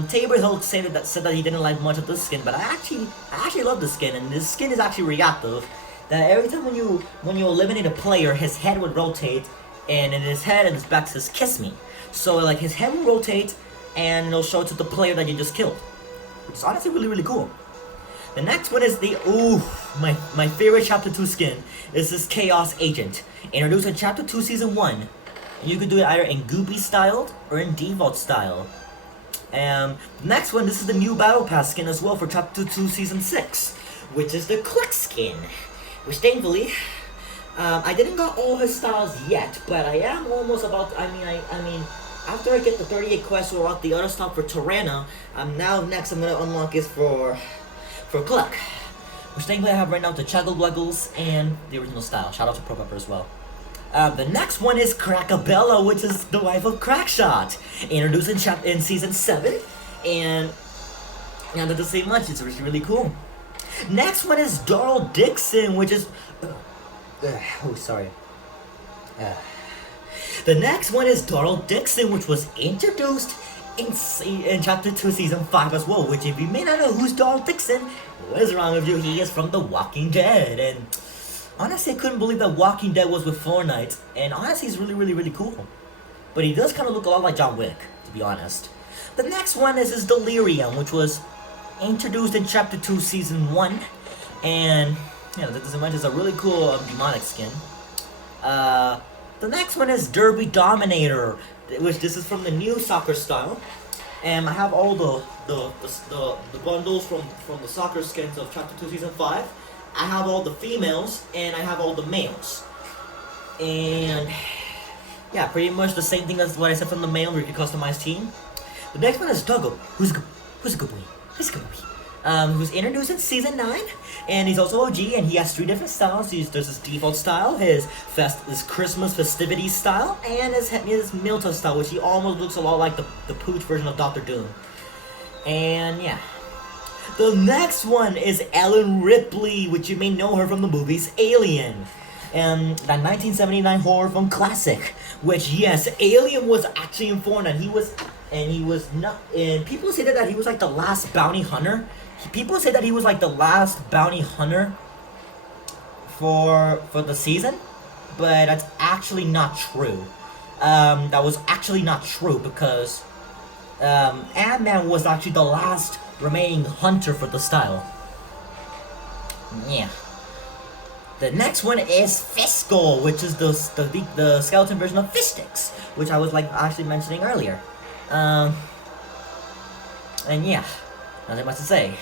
Tabor Hill said that he didn't like much of the skin, but I actually love the skin, and this skin is actually reactive. That every time when you eliminate a player, his head would rotate, and in his head and his back says "Kiss me." So like his head will rotate, and it'll show it to the player that you just killed, which is honestly really cool. The next one is my favorite Chapter 2 skin is this Chaos Agent, introduced in Chapter 2 Season 1. And you can do it either in Goopy style or in default style. And the next one, this is the new Battle Pass skin as well for Chapter 2 Season 6, which is the Click skin, which thankfully I didn't got all his styles yet, but I am almost about. I mean, after I get the 38 quests or out the other stuff for Tirana, next I'm gonna unlock is for Cluck, which thankfully I have right now the Chuggle Wuggles and the original style. Shout out to Pro Pepper as well. The next one is Crackabella, which is the wife of Crackshot, introduced in Season 7, and not to say much, it's really cool. Next one is Darl Dixon, which is. The next one is Darl Dixon, which was introduced in Chapter 2, Season 5 as well, which if you may not know who's Darl Dixon, what is wrong with you? He is from The Walking Dead, and honestly, I couldn't believe that Walking Dead was with Fortnite, and honestly, he's really cool. But he does kind of look a lot like John Wick, to be honest. The next one is Delirium, which was introduced in Chapter 2, Season 1, and Yeah, this image is a really cool demonic skin. The next one is Derby Dominator, which this is from the new soccer style. And I have all the bundles from the soccer skins of Chapter 2 Season 5. I have all the females, and I have all the males. And yeah, pretty much the same thing as what I said from the male, where you can customize team. The next one is Duggo, who's a good boy. He's a good boy. Who's introduced in Season 9, and he's also OG, and he has 3 different styles. There's his default style, his Christmas festivities style, and his Milta style, which he almost looks a lot like the pooch version of Doctor Doom. And yeah. The next one is Ellen Ripley, which you may know her from the movies Alien. And that 1979 horror film classic, which yes, Alien was actually in Fortnite. He was not, and people say that he was like the last bounty hunter. People say that he was like the last bounty hunter for the season, but that's actually not true. That was actually not true because Ant-Man was actually the last remaining hunter for the style. Yeah. The next one is Fiscal, which is the skeleton version of Fistix, which I was like actually mentioning earlier. And yeah, nothing much to say.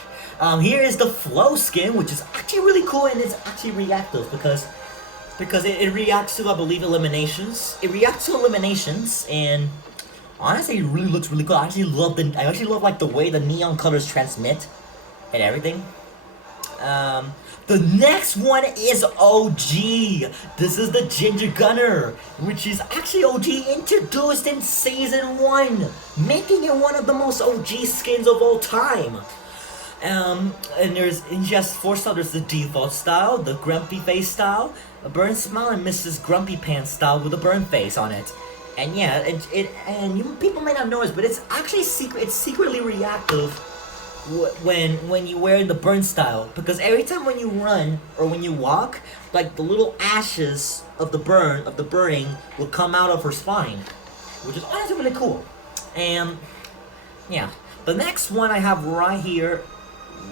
Here is the Flow skin, which is actually really cool, and it's actually reactive because it reacts to, I believe, eliminations. It reacts to eliminations, and honestly, it really looks really cool. I actually love like the way the neon colors transmit and everything. The next one is OG. This is the Ginger Gunner, which is actually OG introduced in Season 1, making it one of the most OG skins of all time. And he has 4 styles. There's the default style, the grumpy face style, a burn smile, and Mrs. Grumpy Pants style with a burn face on it. And yeah, people may not know this, but it's actually secretly reactive when you wear the burn style, because every time when you run or when you walk, like the little ashes of the burning will come out of her spine, which is honestly really cool. And yeah, the next one I have right here.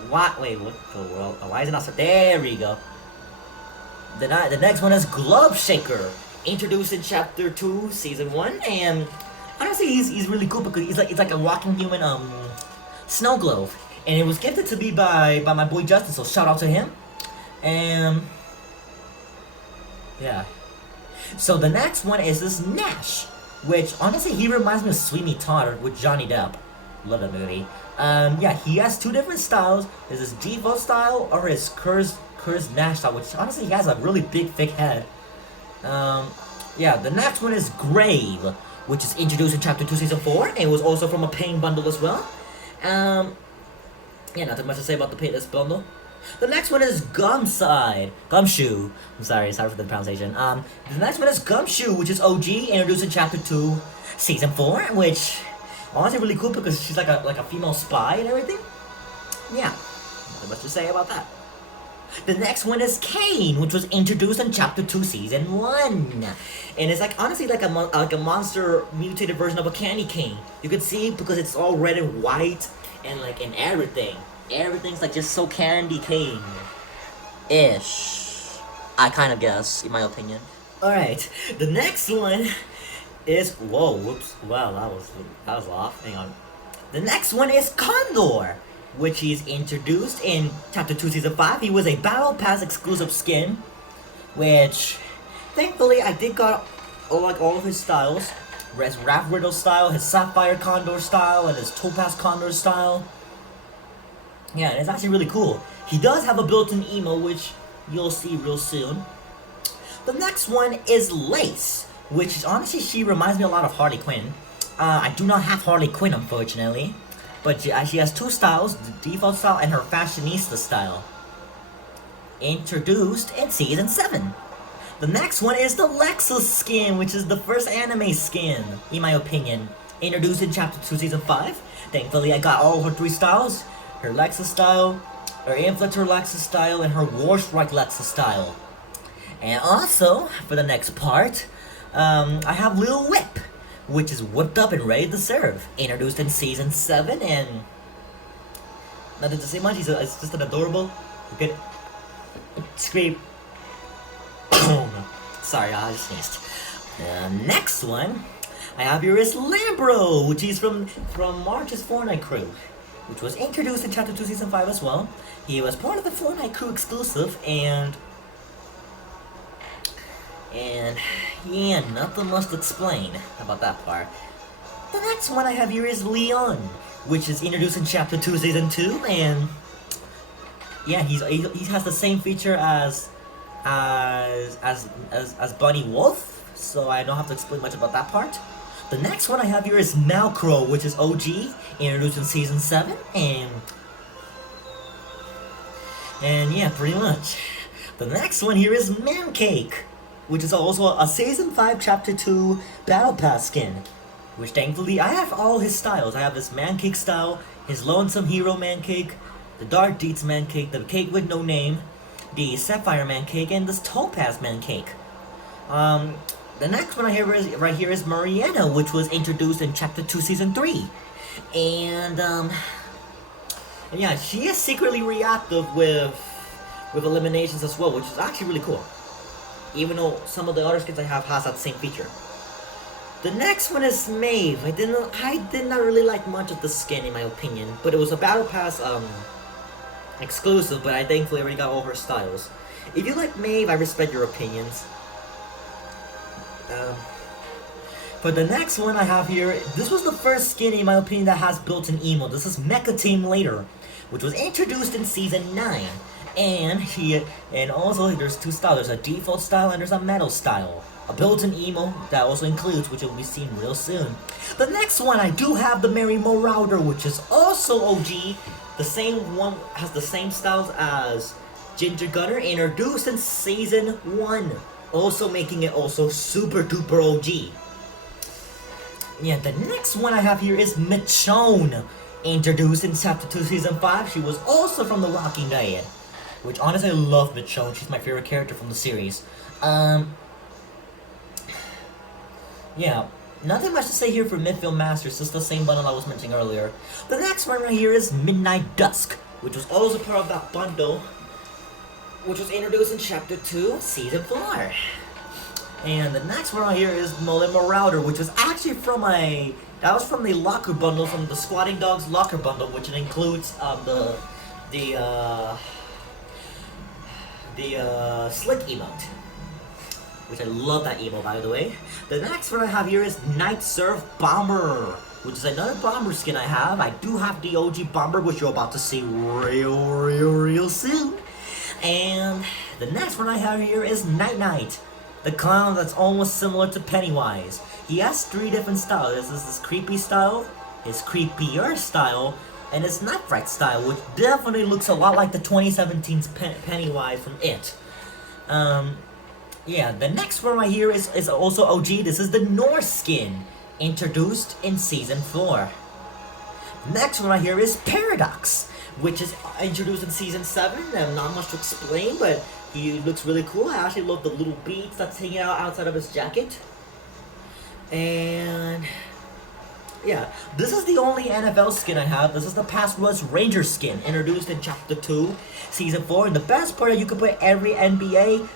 Wait, what the world? Why is it not so? There we go. The next one is Glove Shaker, introduced in Chapter 2, Season 1, and honestly, he's really cool because it's like a walking human snow globe, and it was gifted to me by my boy Justin, so shout out to him. And yeah, so the next one is this Nash, which honestly he reminds me of Sweeney Todd with Johnny Depp. Love that movie. Yeah, he has 2 different styles. There's his default style or his Curse Nash style, which honestly he has a really big thick head. Yeah, the next one is Grave, which is introduced in Chapter 2, Season 4, and it was also from a Pain bundle as well. Yeah, nothing much to say about the Painless bundle. The next one is Gumshoe. I'm sorry for the pronunciation. The next one is Gumshoe, which is OG, introduced in Chapter 2, Season 4, which honestly really cool because she's like a female spy and everything. Yeah, nothing much to say about that. The next one is Kane, which was introduced in Chapter 2, Season 1. And it's like, honestly, like a monster mutated version of a candy cane. You can see because it's all red and white and everything. Everything's like just so candy cane-ish. I kind of guess, in my opinion. Alright, the next one is, whoops, wow, that was off, hang on. The next one is Condor, which he's introduced in Chapter 2, Season 5. He was a Battle Pass exclusive skin, which, thankfully, I did got all of his styles. His Raph Riddle style, his Sapphire Condor style, and his Topaz Condor style. Yeah, and it's actually really cool. He does have a built-in emo, which you'll see real soon. The next one is Lace, which is, honestly, she reminds me a lot of Harley Quinn. I do not have Harley Quinn, unfortunately. But she has 2 styles, the default style and her fashionista style. Introduced in Season 7. The next one is the Lexus skin, which is the first anime skin, in my opinion. Introduced in Chapter 2, Season 5. Thankfully, I got all her 3 styles. Her Lexus style, her Inflector Lexus style, and her Warstrike Lexus style. And also, for the next part, I have Lil Whip, which is whipped up and ready to serve. Introduced in Season 7, and nothing to say much. It's just an adorable. Okay. scrape. Sorry, I just sneezed. The next one I have here is Lambro, which is from March's Fortnite crew, which was introduced in Chapter 2 Season 5 as well. He was part of the Fortnite crew exclusive, and yeah, nothing much to explain about that part. The next one I have here is Leon, which is introduced in Chapter 2 Season 2, and yeah, he has the same feature as Bunny Wolf, so I don't have to explain much about that part. The next one I have here is Malcrow, which is OG, introduced in Season 7, and yeah, pretty much. The next one here is Mancake, which is also a Season 5 Chapter 2 Battle Pass skin, which thankfully I have all his styles. I have his Mancake style, his Lonesome Hero Mancake, the Dark Deeds Mancake, the Cake with No Name, the Sapphire Mancake, and this Topaz Mancake. The next one I have right here is Mariana, which was introduced in Chapter 2 Season 3. And yeah, she is secretly reactive with eliminations as well, which is actually really cool. Even though some of the other skins I have has that same feature. The next one is Maeve. I did not really like much of the skin in my opinion, but it was a Battle Pass exclusive, but I thankfully already got all her styles. If you like Maeve, I respect your opinions. But the next one I have here, this was the first skin in my opinion that has built-in emote. This is Mecha Team Later, which was introduced in Season 9. And also there's two styles. There's a default style and there's a metal style. A built-in emote that also includes, which will be seen real soon. The next one, I do have the Mary Marauder, which is also OG. The same one has the same styles as Ginger Gunner, introduced in Season 1. Also making it also super duper OG. Yeah, the next one I have here is Michonne, introduced in Chapter 2 Season 5. She was also from The Walking Dead, which honestly I love Michonne. She's my favorite character from the series. Yeah, nothing much to say here for Midfield Masters, just the same bundle I was mentioning earlier. The next one right here is Midnight Dusk, which was also part of that bundle, which was introduced in Chapter 2, Season 4. And the next one right here is Mullen Marauder, which was actually from that was from the locker bundle, from the Squatting Dogs locker bundle, which includes the Slick emote, which I love that emote, by the way. The next one I have here is Night Surf Bomber, which is another bomber skin I have. I do have the OG bomber, which you're about to see real soon. And the next one I have here is Night Knight, the clown that's almost similar to Pennywise. He has 3 different styles. This is his creepy style, his creepier style, and his Night Fright style, which definitely looks a lot like the 2017's Pennywise from It. Yeah, the next one right here is also OG. This is the Norse skin, introduced in Season 4. Next one right here is Paradox, which is introduced in Season 7. Not much to explain, but he looks really cool. I actually love the little beads that's hanging out outside of his jacket. And yeah, this is the only NFL skin I have. This is the Past Rust Ranger skin, introduced in Chapter 2, Season 4. And the best part is you can put every NFL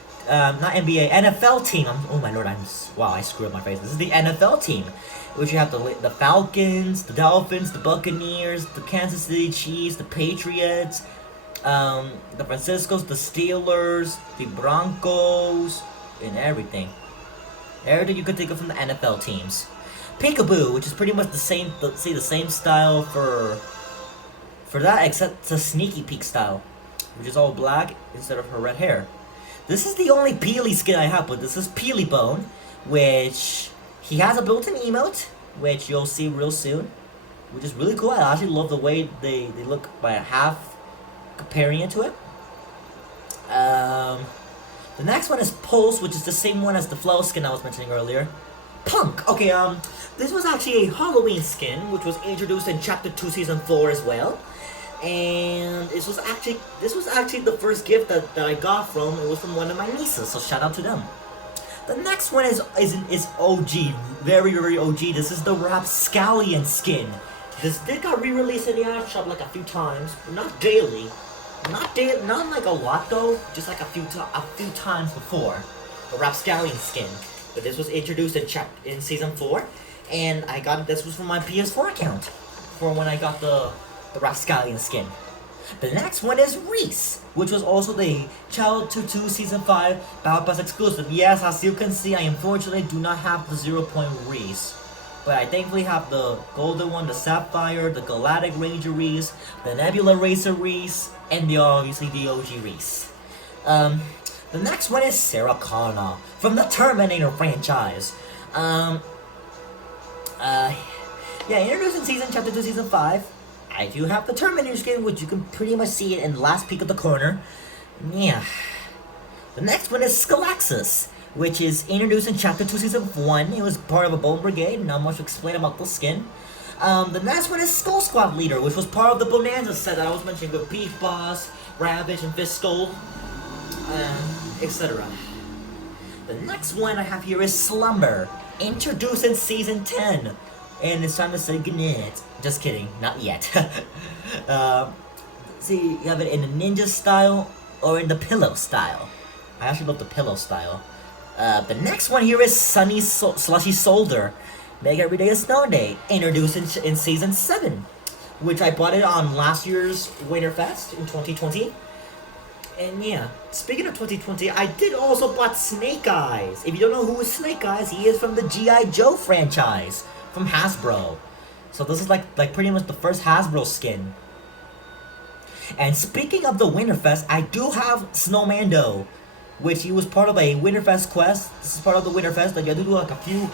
team. Oh my lord, wow, I screwed up my face. This is the NFL team, which you have the Falcons, the Dolphins, the Buccaneers, the Kansas City Chiefs, the Patriots, the Franciscos, the Steelers, the Broncos, and everything. Everything you could think of from the NFL teams. Peekaboo, which is pretty much the same style for that, except it's a Sneaky Peek style, which is all black instead of her red hair. This is the only Peely skin I have, but this is Peely Bone, which he has a built-in emote, which you'll see real soon, which is really cool. I actually love the way they look by half comparing it to it. The next one is Pulse, which is the same one as the Flow skin I was mentioning earlier. Punk. Okay, this was actually a Halloween skin, which was introduced in Chapter 2 Season 4 as well. And this was actually the first gift that I got from. It was from one of my nieces, so shout out to them. The next one is OG, very OG. This is the Rapscallion skin. This did got re-released in the ad shop like a few times, not daily, not like a lot though, just like a few times before. The Rapscallion skin, but this was introduced in season 4, and this was from my PS4 account, for when I got the Rapscallion skin. The next one is Reese, which was also the Child 2 Season 5 Battle Pass exclusive. Yes, as you can see, I unfortunately do not have the 0-point Reese, but I thankfully have the golden one, the Sapphire, the Galactic Ranger Reese, the Nebula Racer Reese, and obviously the OG Reese. The next one is Sarah Connor from the Terminator franchise. Introduced in Chapter 2, Season 5. I do have the Terminator skin, which you can pretty much see it in the last peek of the corner. Yeah. The next one is Skalaxis, which is introduced in Chapter 2, Season 1. It was part of a Bone Brigade, not much to explain about this skin. The next one is Skull Squad Leader, which was part of the Bonanza set that I was mentioning with Beef Boss, Ravage, and Fist Skull, etc. The next one I have here is Slumber, introduced in Season 10. And it's time to say goodnight. Just kidding, not yet. See, you have it in the ninja style or in the pillow style. I actually love the pillow style. The next one here is Sunny Slushy Soldier. Make every day a snow day. Introduced in Season 7. Which I bought it on last year's Winterfest in 2020. And yeah, speaking of 2020, I did also bought Snake Eyes. If you don't know who is Snake Eyes, he is from the G.I. Joe franchise. From Hasbro. So this is like pretty much the first Hasbro skin. And speaking of the Winterfest, I do have Snowmando, which he was part of a Winterfest quest. This is part of the Winterfest. Like you have to do like a few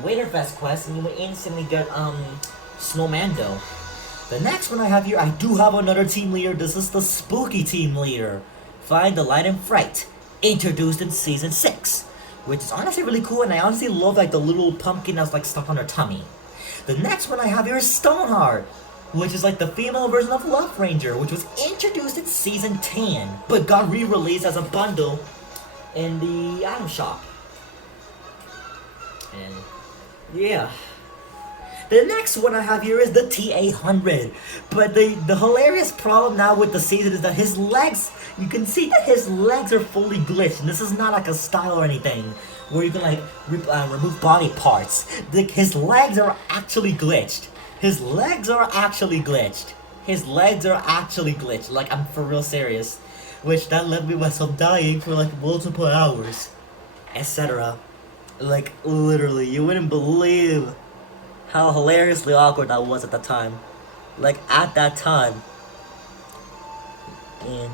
Winterfest quests, and you would instantly get Snowmando. The next one I have here, I do have another team leader. This is the Spooky team leader. Find the Light and Fright, introduced in Season 6. Which is honestly really cool, and I honestly love like the little pumpkin that's like stuck on her tummy. The next one I have here is Stoneheart, which is like the female version of Love Ranger, which was introduced in Season 10, but got re-released as a bundle in the item shop. And yeah. The next one I have here is the T800, but the hilarious problem now with the season is that his legs, you can see that his legs are fully glitched, and this is not like a style or anything, where you can like remove body parts. His legs are actually glitched. His legs are actually glitched. His legs are actually glitched, like I'm for real serious. Which that left me myself dying for like multiple hours, etc. Like literally, you wouldn't believe how hilariously awkward that was at the time. Like, at that time. And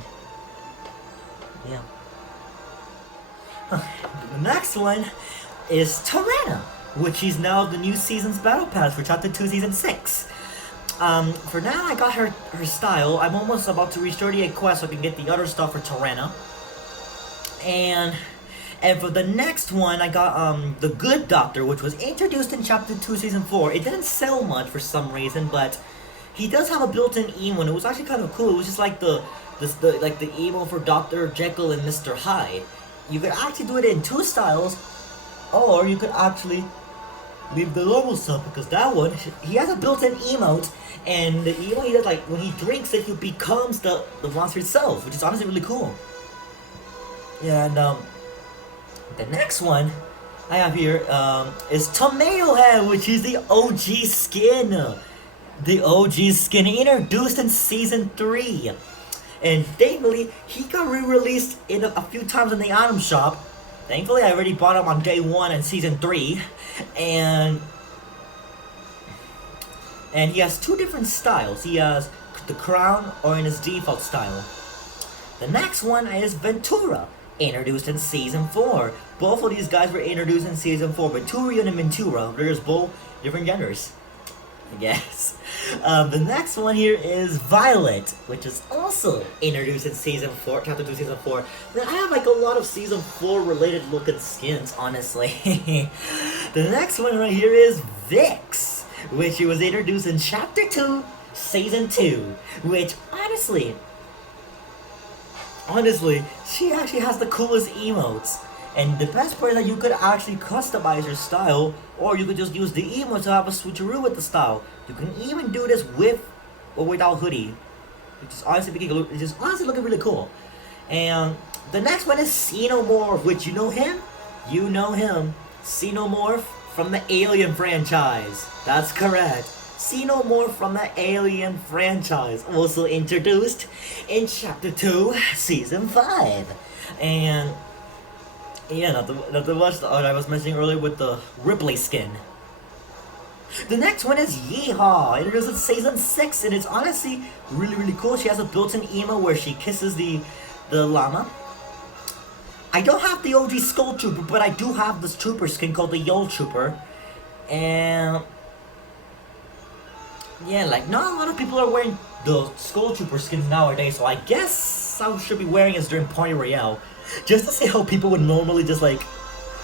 yeah. The next one is Tirana, which is now the new season's battle pass for Chapter 2, Season 6. For now, I got her style. I'm almost about to reach 38 quests so I can get the other stuff for Tirana. And for the next one, I got the Good Doctor, which was introduced in Chapter 2, Season 4. It didn't sell much for some reason, but he does have a built-in emo, and it was actually kind of cool. It was just like the emo for Dr. Jekyll and Mr. Hyde. You could actually do it in 2 styles, or you could actually leave the normal stuff, because that one, he has a built-in emote, and the emote he does, like, when he drinks it, he becomes the monster itself, which is honestly really cool. Yeah, and the next one I have here is Tomato Head, which is the OG skin. The OG skin introduced in Season 3. And thankfully, he got re-released in a few times in the item shop. Thankfully, I already bought him on day 1 in Season 3. And he has 2 different styles. He has the crown or in his default style. The next one is Ventura, introduced in Season 4. Both of these guys were introduced in Season 4, Venturian and Ventura. They're just both different genders, I guess. The next one here is Violet, which is also introduced in Season 4, Chapter 2, Season 4. Now, I have like a lot of Season 4 related looking skins, honestly. The next one right here is Vix, which was introduced in Chapter 2, Season 2, which honestly, she actually has the coolest emotes. And the best part is that you could actually customize your style, or you could just use the emotes to have a switcheroo with the style. You can even do this with or without hoodie. Which is honestly looking really cool. And the next one is Xenomorph, which you know him? You know him. Xenomorph from the Alien franchise. That's correct. Xenomorph from the Alien franchise. Also introduced in Chapter 2, Season 5. And yeah, not to watch what I was mentioning earlier with the Ripley skin. The next one is Yeehaw. Introduced in Season 6, and it's honestly really cool. She has a built-in emo where she kisses the llama. I don't have the OG Skull Trooper, but I do have this trooper skin called the Yol Trooper. And yeah, like not a lot of people are wearing the Skull Trooper skins nowadays, so I guess I should be wearing it during Party Royale. Just to see how people would normally just like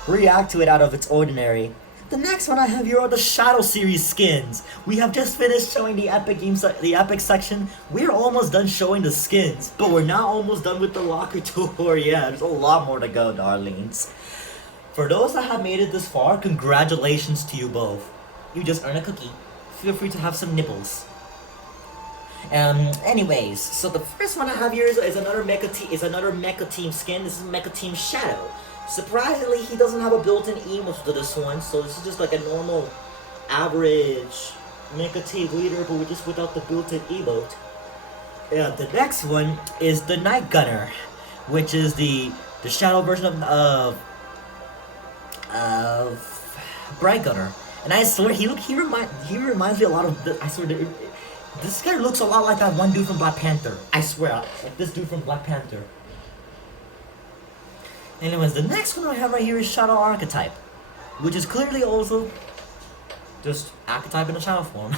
react to it out of its ordinary. The next one I have here are the Shadow Series skins. We have just finished showing the Epic section. We're almost done showing the skins, but we're not almost done with the locker tour. Yeah, there's a lot more to go, darlings. For those that have made it this far, congratulations to you both. You just earned a cookie. Feel free to have some nibbles. Anyways, so the first one I have here is another Mecha Team skin. This is Mecha Team Shadow. Surprisingly, he doesn't have a built-in emote to this one, so this is just like a normal, average Mecha Team leader, but just without the built-in emote. Yeah, the next one is the Night Gunner, which is the shadow version of Bright Gunner. And I swear, he reminds me a lot of. This guy looks a lot like that one dude from Black Panther. I swear, like this dude from Black Panther. Anyways, the next one I have right here is Shadow Archetype, which is clearly also just archetype in a shadow form.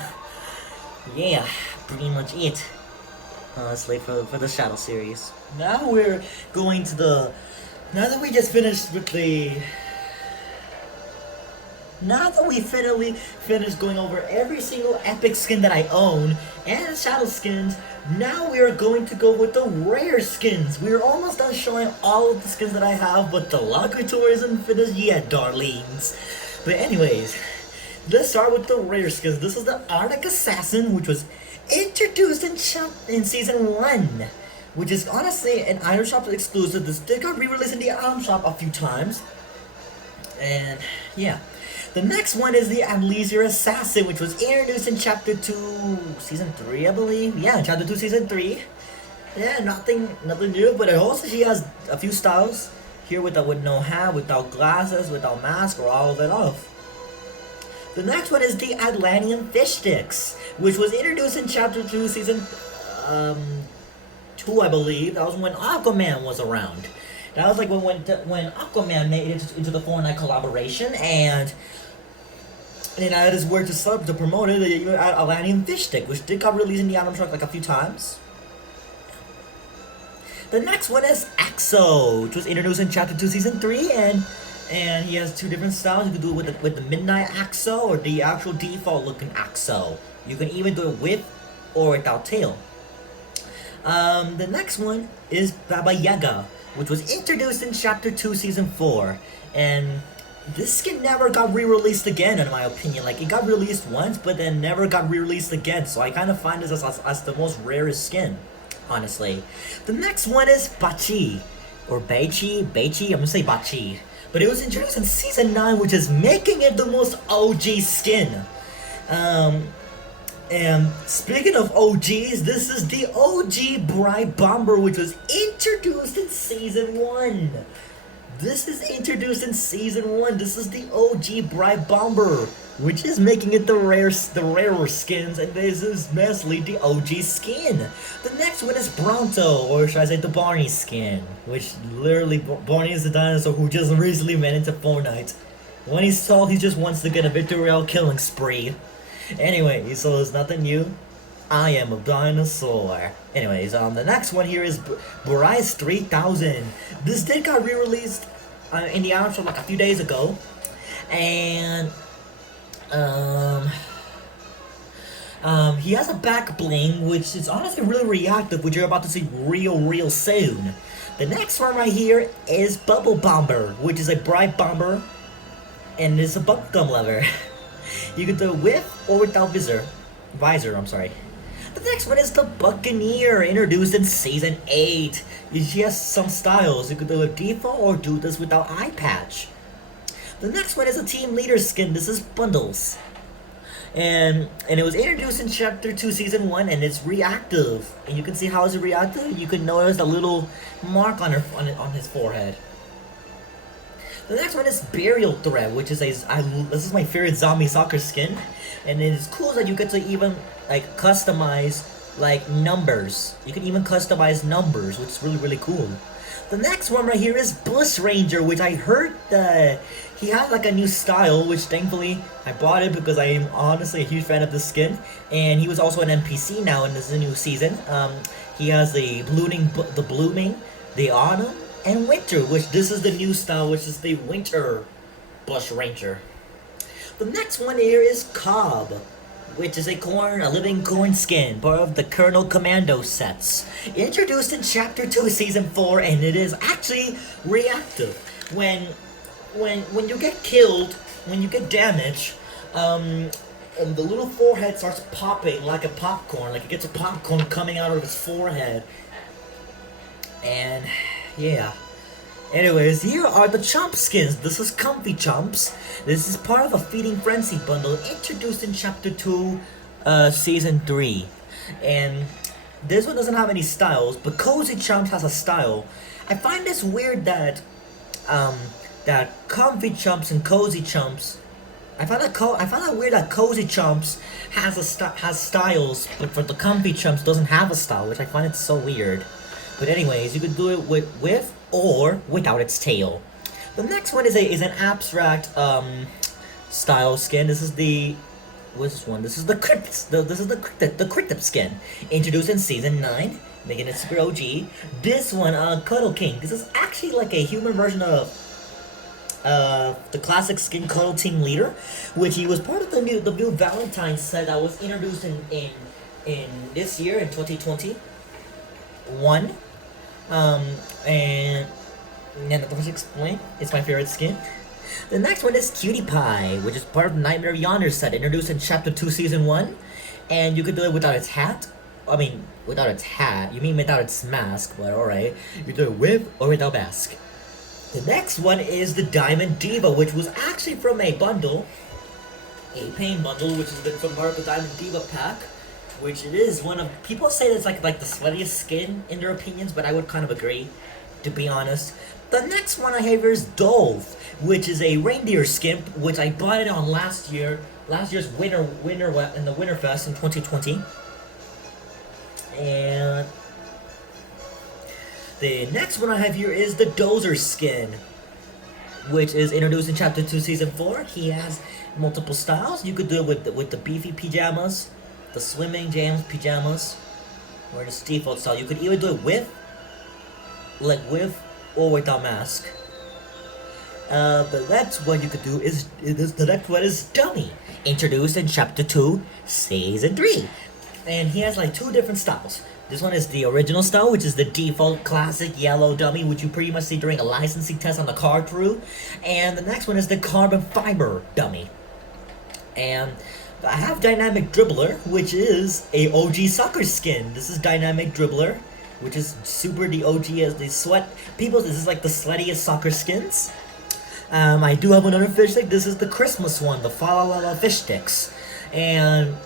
Yeah, pretty much it. Let's wait for the Shadow series. Now we're going to the. Now that we just finished with the. Now that we finally finished going over every single epic skin that I own and shadow skins, now we are going to go with the rare skins. We are almost done showing all of the skins that I have, but the locker tour isn't finished yet, darlings. But anyways, let's start with the rare skins. This is the Arctic Assassin, which was introduced in Season 1, which is honestly an item shop exclusive. This did got re-released in the item shop a few times. And yeah. The next one is the Amnesia Assassin, which was introduced in Chapter 2, Season 3, I believe. Yeah, Chapter 2, Season 3. Yeah, nothing new, but also she has a few styles. Here with no hat, without glasses, without mask, or all of it off. The next one is the Atlantean Fish Sticks, which was introduced in Chapter 2, Season 2, I believe. That was when Aquaman was around. That was like when Aquaman made it into the Fortnite collaboration, and added his word to promote it, the Atlantean Fish Stick, which did got released in the item shop like a few times. The next one is Axo, which was introduced in Chapter 2, Season 3, and he has two different styles. You can do it with the Midnight Axo or the actual default looking Axo. You can even do it with or without tail. The next one is Baba Yaga, which was introduced in Chapter 2, Season 4, and this skin never got re-released again, in my opinion. Like, it got released once, but then never got re-released again, so I kind of find this as the most rarest skin, honestly. The next one is Bachi, or Beichi, I'm gonna say Bachi, but it was introduced in Season 9, which is making it the most OG skin. And speaking of OGs, this is the OG Bright Bomber, which was introduced in Season 1. This is introduced in Season 1. This is the OG Bright Bomber, which is making it the rarer skins, and this is mostly the OG skin. The next one is Bronto, or should I say the Barney skin, which literally Barney is the dinosaur who just recently went into Fortnite. When he's tall, he just wants to get a victory royale killing spree. Anyway, so there's nothing new. I am a dinosaur. Anyways, the next one here is Bryce 3000. This did got re-released in the item shop like a few days ago, and he has a back bling, which is honestly really reactive, which you're about to see real soon. The next one right here is Bubble Bomber, which is a bright bomber, and it's a bubblegum lever. You can do it with or without visor. I'm sorry. The next one is the Buccaneer, introduced in Season 8. She has some styles. You could do a default or do this without eye patch. The next one is a Team Leader skin. This is Bundles. And it was introduced in Chapter 2, Season 1, and it's reactive. And you can see how it's reactive. You can notice a little mark on his forehead. The next one is Burial Threat, which is this is my favorite zombie soccer skin, and it's cool that you get to even like customize like numbers. You can even customize numbers, which is really cool. The next one right here is Bush Ranger, which I heard that he has like a new style, which thankfully I bought it because I am honestly a huge fan of this skin, and he was also an NPC now in this new season. He has the blooming, the autumn, and winter, which this is the new style, which is the winter Bush Ranger. The next one here is Cobb, which is a living corn skin, part of the Colonel Commando sets. Introduced in Chapter 2, Season 4, and it is actually reactive. When you get killed, when you get damaged, and the little forehead starts popping like a popcorn, like it gets a popcorn coming out of its forehead. And yeah. Anyways, here are the Chomp skins. This is Comfy Chomps. This is part of a Feeding Frenzy bundle introduced in Chapter 2, Season 3. And this one doesn't have any styles, but Cozy Chomps has a style. I find this weird that Comfy Chomps and Cozy Chomps. I find that weird that Cozy Chomps has styles, but for the Comfy Chomps doesn't have a style, which I find it so weird. But anyways, you could do it with or without its tail. The next one is an abstract style skin. This is the This is the Cryptip skin, introduced in Season 9, making it super OG. This one, Cuddle King. This is actually like a human version of the classic skin Cuddle Team Leader, which he was part of the new Valentine set that was introduced in this year in 2021. And not much to explain. It's my favorite skin. The next one is Cutie Pie, which is part of the Nightmare Yonder set, introduced in Chapter 2, Season 1. And you could do it without its hat. I mean, without its hat. You mean without its mask, but alright. You do it with or without mask. The next one is the Diamond Diva, which was actually from a bundle. A pain bundle, which has been from part of the Diamond Diva pack. Which it is one of... People say it's like the sweatiest skin in their opinions, but I would kind of agree, to be honest. The next one I have here is Dove, which is a reindeer skin, which I bought it on last year's winter in the Winterfest in 2020. And the next one I have here is the Dozer skin, which is introduced in Chapter 2, Season 4. He has multiple styles. You could do it with the beefy pajamas, the swimming jams pajamas, or the default style. You could even do it with or without mask. The next one you could do is the next one is Dummy, introduced in Chapter 2, Season 3. And he has like two different styles. This one is the original style, which is the default classic yellow dummy, which you pretty much see during a licensing test on the car crew. And the next one is the carbon fiber dummy. And I have Dynamic Dribbler, which is a OG soccer skin. This is Dynamic Dribbler, which is super the OG as the sweat people. This is like the sweatiest soccer skins. I do have another fish stick. This is the Christmas one, the Fa La La fish sticks, and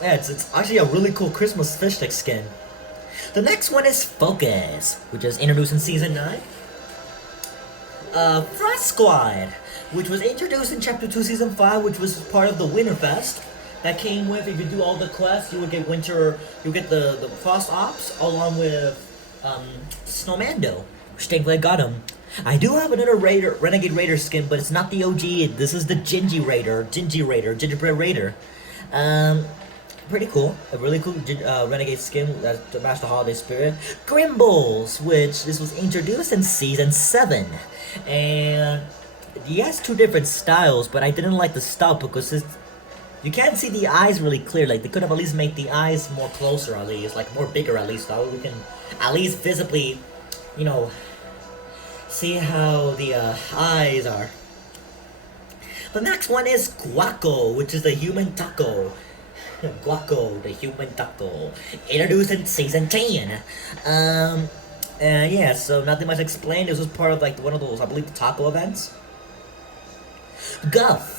yeah, it's actually a really cool Christmas fish stick skin. The next one is Focus, which is introduced in Season 9. Frost Squad, which was introduced in Chapter 2, Season 5, which was part of the Winterfest. That came with, if you do all the quests, you would get the Frost Ops, along with Snowmando, which thankfully I got him. I do have another Renegade Raider skin, but it's not the OG. This is the Gingerbread Raider. Pretty cool. A really cool Renegade skin to match the holiday spirit. Grimbles, which this was introduced in Season 7. And he has two different styles, but I didn't like the style because you can't see the eyes really clear. Like, they could have at least made the eyes more closer, at least. Like, more bigger, at least. So we can at least visibly, see how the eyes are. The next one is Guaco, which is the human taco. Guaco, the human taco, introduced in season 10. Yeah, so nothing much explained. This was part of like one of those, I believe, the taco events. Guff.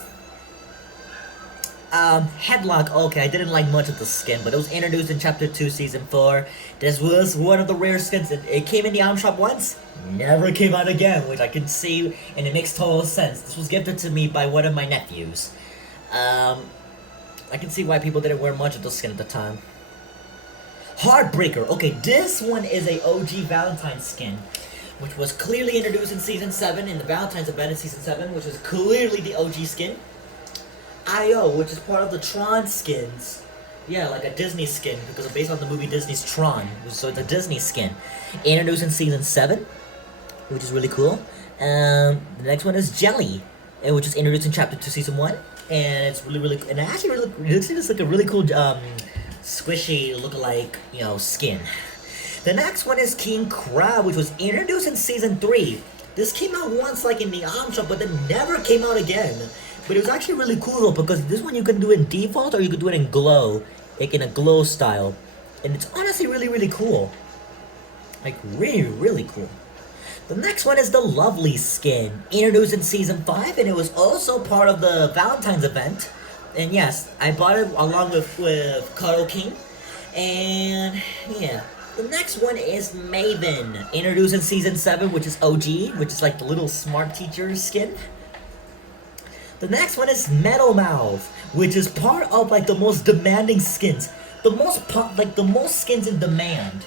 Headlock, okay, I didn't like much of the skin, but it was introduced in Chapter 2, Season 4. This was one of the rare skins. It came in the item shop once, never came out again, which I can see, and it makes total sense. This was gifted to me by one of my nephews. I can see why people didn't wear much of the skin at the time. Heartbreaker, okay, this one is a OG Valentine skin, which was clearly introduced in Season 7, in the Valentine's event in Season 7, which is clearly the OG skin. IO, which is part of the Tron skins. Yeah, like a Disney skin, because it's based on the movie Disney's Tron. So it's a Disney skin. Introduced in Season 7, which is really cool. The next one is Jelly, which is introduced in Chapter 2, Season 1. And it's really, and it actually looks like a really cool, squishy, lookalike, skin. The next one is King Crab, which was introduced in Season 3. This came out once, like, in the item shop, but then never came out again. But it was actually really cool though, because this one you can do it in default or you can do it in glow, like in a glow style. And it's honestly really cool. Like really cool. The next one is the Lovely skin, introduced in Season 5, and it was also part of the Valentine's event. And yes, I bought it along with Cuddle King. And yeah. The next one is Maven, introduced in Season 7, which is OG, which is like the little smart teacher skin. The next one is Metal Mouth, which is part of like the most demanding skins, the most skins in demand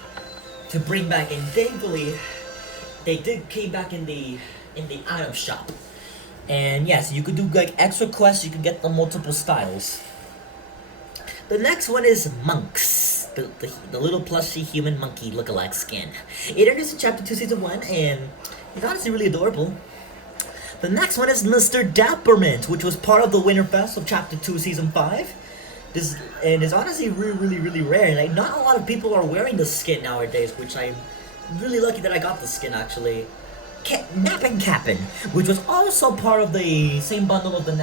to bring back, and thankfully they came back in the item shop. And yes, you could do like extra quests, you could get the multiple styles. The next one is Monks, the little plushy human monkey lookalike skin. Introduced in Chapter 2, Season 1, and it's honestly really adorable. The next one is Mr. Dappermint, which was part of the Winterfest of Chapter 2, Season 5. This, and it's honestly really rare. Like, not a lot of people are wearing the skin nowadays, which I'm really lucky that I got the skin, actually. Nappin' Cappin, which was also part of the same bundle of the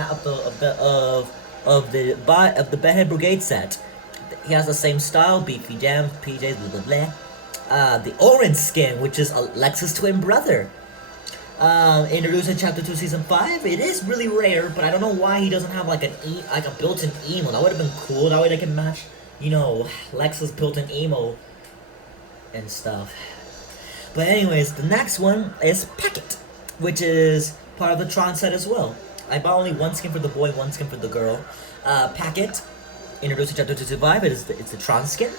Bedhead Brigade set. He has the same style, beefy jams, PJs, blah blah blah. The orange skin, which is Alexa's twin brother. Introduced in Chapter 2, Season 5. It is really rare, but I don't know why he doesn't have like a built-in emo. That would have been cool. That way they can match, Lexa's built-in emo and stuff. But anyways, the next one is Packet, which is part of the Tron set as well. I bought only one skin for the boy, one skin for the girl. Packet, introduced in Chapter 2, Season 5. It's the Tron skin.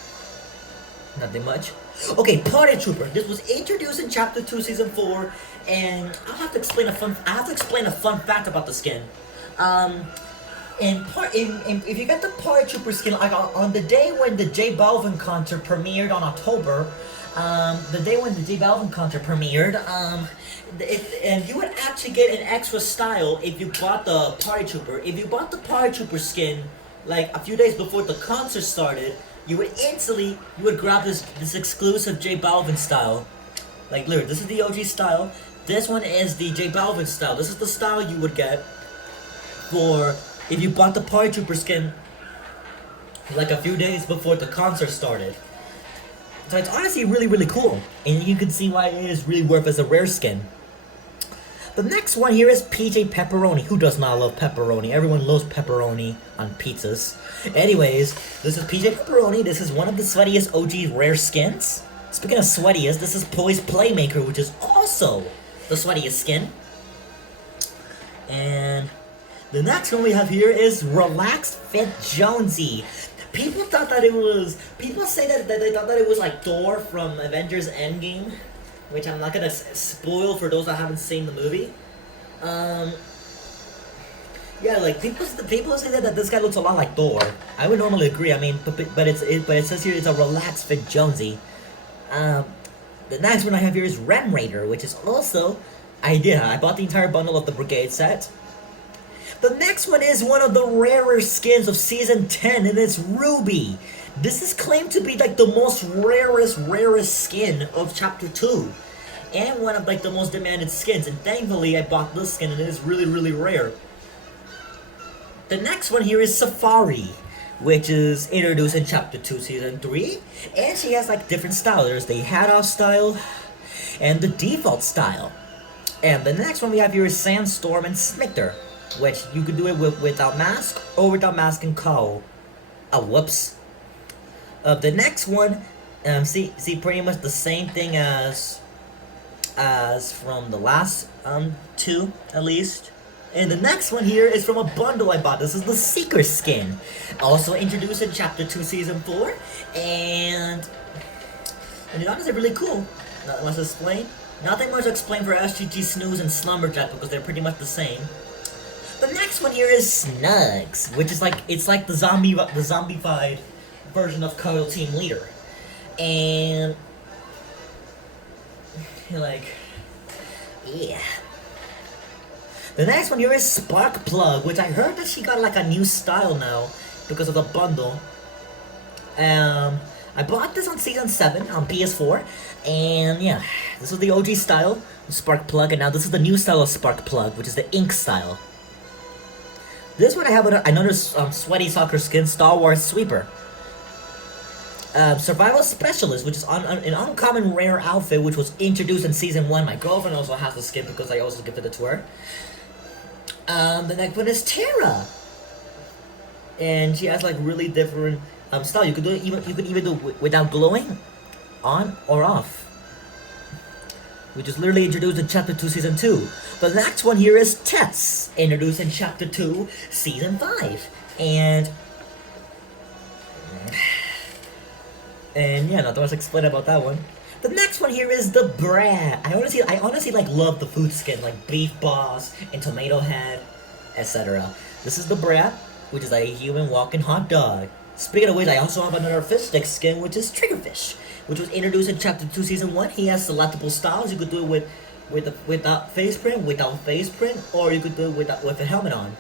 Nothing much. Okay, Party Trooper. This was introduced in Chapter 2, Season 4, and I have to explain a fun fact about the skin. If you get the Party Trooper skin, like on the day when the J Balvin concert premiered on October, and you would actually get an extra style if you bought the Party Trooper. If you bought the Party Trooper skin, like a few days before the concert started, you would grab this exclusive J Balvin style. Like, look, this is the OG style. This one is the J Balvin style. This is the style you would get for if you bought the Party Trooper skin like a few days before the concert started. So it's honestly really cool, and you can see why it is really worth as a rare skin. The next one here is PJ Pepperoni. Who does not love pepperoni? Everyone loves pepperoni on pizzas. Anyways, this is PJ Pepperoni. This is one of the sweatiest OG rare skins. Speaking of sweatiest, this is Poise Playmaker, which is also the sweatiest skin. And the next one we have here is Relaxed Fit Jonesy. People say that they thought that it was like Thor from Avengers Endgame, which I'm not gonna spoil for those that haven't seen the movie. Yeah, like people say that this guy looks a lot like Thor. I would normally agree. I mean, but it says here it's a Relaxed Fit Jonesy. The next one I have here is Rem Raider, which is also I bought the entire bundle of the Brigade set. The next one is one of the rarer skins of Season 10, and it's Ruby. This is claimed to be like the most rarest skin of Chapter 2. And one of like the most demanded skins, and thankfully I bought this skin and it is really rare. The next one here is Safari, which is introduced in Chapter 2, Season 3. And she has like different styles. There's the hat-off style and the default style. And the next one we have here is Sandstorm and Smiter, which you could do it without mask or without mask and cowl. Whoops. The next one, see pretty much the same thing as from the last two at least. And the next one here is from a bundle I bought. This is the Seeker skin, also introduced in Chapter 2, Season 4, and it's honestly really cool. Nothing much to explain. Nothing much to explain for SGG Snooze and Slumberjack because they're pretty much the same. The next one here is Snugs, which is like the zombified version of Cuddle Team Leader, and like, yeah. The next one here is Spark Plug, which I heard that she got like a new style now because of the bundle. I bought this on Season 7 on PS4, and yeah, this was the OG style, Spark Plug, and now this is the new style of Spark Plug, which is the Ink style. This one I have another sweaty soccer skin, Star Wars Sweeper. Survival Specialist, which is an uncommon rare outfit, which was introduced in Season 1. My girlfriend also has the skin because I also gifted it to her. The next one is Terra, and she has like really different style. You could do it you could even do it without glowing, on or off, which is literally introduced in Chapter 2, Season 2. The next one here is Tess, introduced in Chapter 2, Season 5, and yeah, not much to explain about that one. The next one here is the Brat. I honestly like love the food skin, like Beef Boss and Tomato Head, etc. This is the Brat, which is like a human walking hot dog. Speaking of which, I also have another fish stick skin, which is Triggerfish, which was introduced in Chapter 2, Season 1. He has selectable styles. You could do it without face print, or you could do it with a helmet on.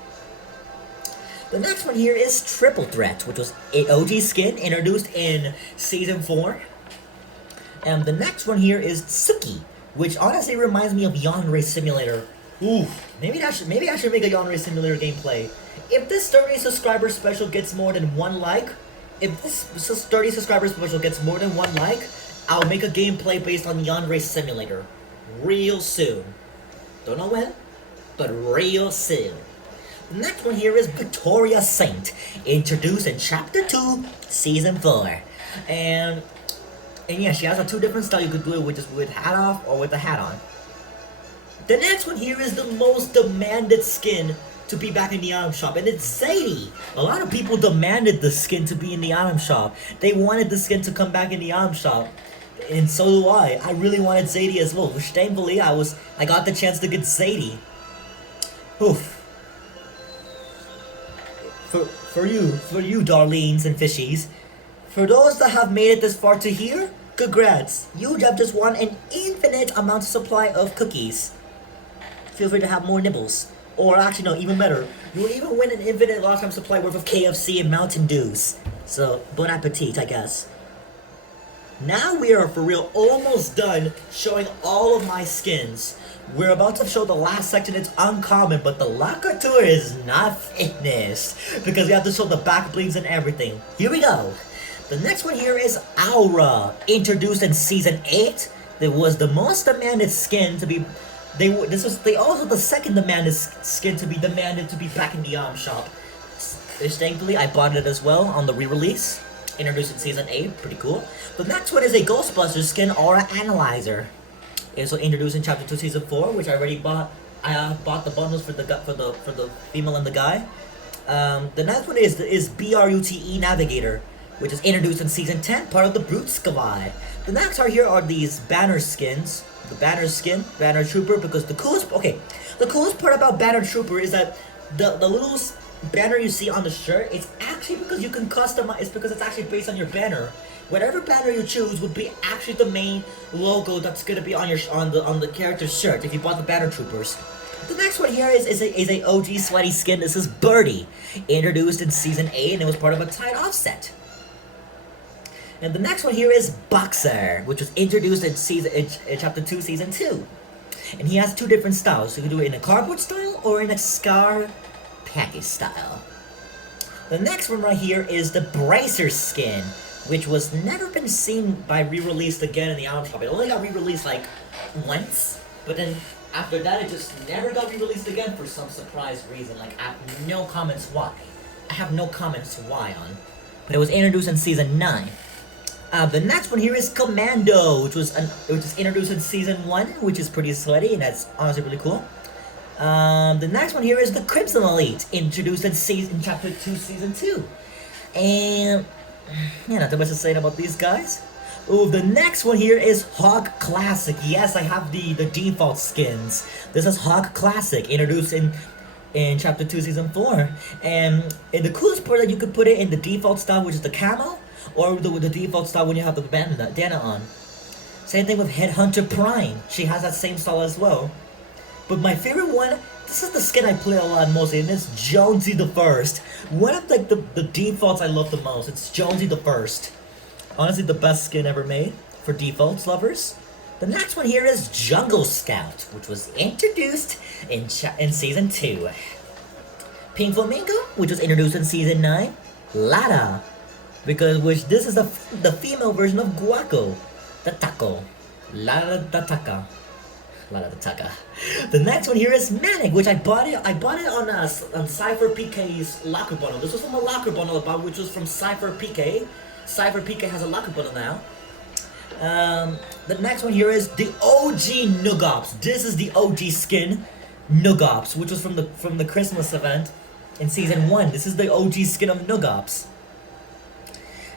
The next one here is Triple Threat, which was an OG skin introduced in Season 4. And the next one here is Tsuki, which honestly reminds me of Yawn Simulator. Ooh, maybe I should make a Yawn Simulator gameplay. If this 30 subscriber special gets more than 1 like, I'll make a gameplay based on Yawn Simulator. Real soon. Don't know when, but real soon. The next one here is Victoria Saint, introduced in Chapter 2, Season 4. And yeah, she has a 2 different styles. You could do it with hat off or with the hat on. The next one here is the most demanded skin to be back in the item shop, and it's Zadie. A lot of people demanded the skin to be in the item shop. They wanted the skin to come back in the item shop, and so do I. I really wanted Zadie as well, which thankfully I got the chance to get Zadie. Oof. For you, darlings and fishies. For those that have made it this far to here, congrats. You have just won an infinite amount of supply of cookies. Feel free to have more nibbles. Or actually, no, even better. You will even win an infinite lifetime supply worth of KFC and Mountain Dews. So, bon appetit, I guess. Now we are for real almost done showing all of my skins. We're about to show the last section. It's uncommon, but the locker tour is not finished because we have to show the backblings and everything. Here we go. The next one here is Aura, introduced in Season 8. It was the most demanded skin to be. Also the second demanded skin to be demanded to be back in the item shop. Which thankfully I bought it as well on the re-release, introduced in Season 8. Pretty cool. The next one is a Ghostbusters skin, Aura Analyzer. It's introduced in Chapter 2, Season 4, which I already bought. I bought the bundles for the female and the guy. The next one is BRUTE Navigator, which is introduced in Season 10, part of the Brute Squad. The next are these banner skins. The banner skin, Banner Trooper, because the coolest part about Banner Trooper is that the little banner you see on the shirt, it's actually because you can customize. It's because it's actually based on your banner. Whatever banner you choose would be actually the main logo that's gonna be on the character's shirt if you bought the Banner Troopers. The next one here is a OG sweaty skin. This is Birdie, introduced in Season 8, and it was part of a tight offset. And the next one here is Boxer, which was introduced in Chapter 2, Season 2. And he has 2 different styles. You can do it in a cardboard style or in a scar package style. The next one right here is the Bracer skin, which was never been seen by re-released again in the item shop. It only got re-released like once, but then after that it just never got re-released again for some surprise reason. Like I have no comments why. I have no comments why on. But it was introduced in Season 9. The next one here is Commando, which was introduced in Season 1, which is pretty sweaty, and that's honestly really cool. The next one here is the Crimson Elite, introduced in Chapter 2, Season 2. And, yeah, not too much to say about these guys. Ooh, the next one here is Hawk Classic. Yes, I have the default skins. This is Hawk Classic, introduced in Chapter 2, Season 4. And the coolest part that you could put it in the default style, which is the camo, or the default style when you have the bandana on. Same thing with Headhunter Prime. She has that same style as well. But my favorite one, this is the skin I play a lot mostly, and it's Jonesy the First. One of like the defaults I love the most. It's Jonesy the First. Honestly, the best skin ever made for defaults lovers. The next one here is Jungle Scout, which was introduced in Season 2. Pink Flamingo, which was introduced in Season 9. Lada, this is the female version of Guaco, the taco. Lada the Taka. The next one here is Manic, which I bought it on Cypher PK's locker bundle. This was from a locker bundle I bought, which was from Cypher PK. Cypher PK has a locker bundle now. The next one here is the OG Nugops. This is the OG skin, Nugops, which was from the Christmas event in Season 1. This is the OG skin of Nugops.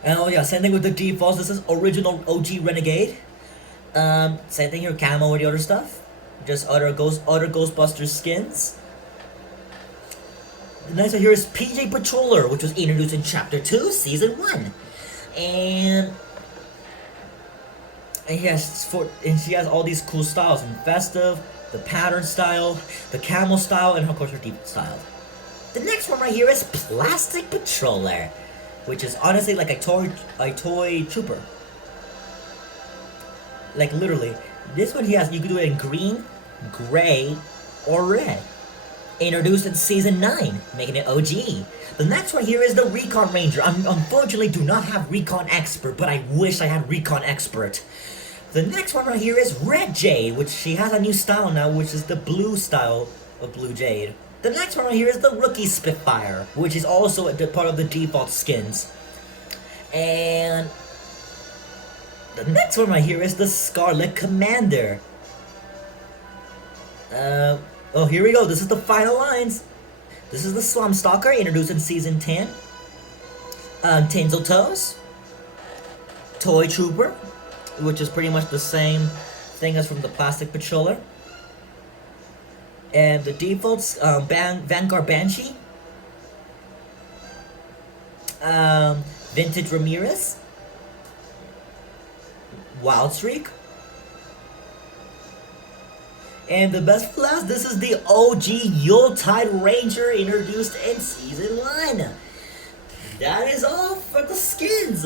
And oh yeah, same thing with the defaults. This is original OG Renegade. Same thing here, camo with the other stuff. Just other Ghostbusters skins. The next one here is PJ Patroller, which was introduced in Chapter 2, Season 1. And she has all these cool styles in festive, the pattern style, the camo style, and of course her default style. The next one right here is Plastic Patroller, which is honestly like a toy trooper. Like literally, this one you can do it in green, gray, or red. Introduced in Season 9, making it OG. The next one here is the Recon Ranger. I unfortunately do not have Recon Expert, but I wish I had Recon Expert. The next one right here is Red Jade, which she has a new style now, which is the blue style of Blue Jade. The next one right here is the Rookie Spitfire, which is also a part of the default skins. And the next one right here is the Scarlet Commander. Oh, here we go. This is the final lines. This is the Slum Stalker, introduced in Season 10. Tinsel Toes. Toy Trooper, which is pretty much the same thing as from the Plastic Patroller. And the defaults, Vanguard Banshee. Vintage Ramirez. Wild Streak. And the best for last, this is the OG Yuletide Ranger, introduced in Season 1. That is all for the skins.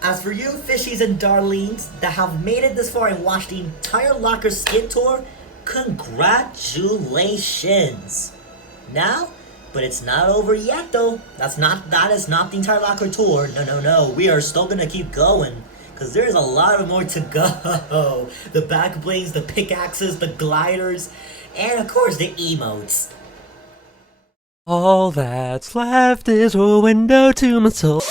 As for you fishies and darlings that have made it this far and watched the entire Locker skin tour, congratulations. Now, but it's not over yet though. That is not the entire Locker tour. No. We are still gonna keep going, because there's a lot more to go. The backblings, the pickaxes, the gliders, and of course the emotes. All that's left is a window to my soul.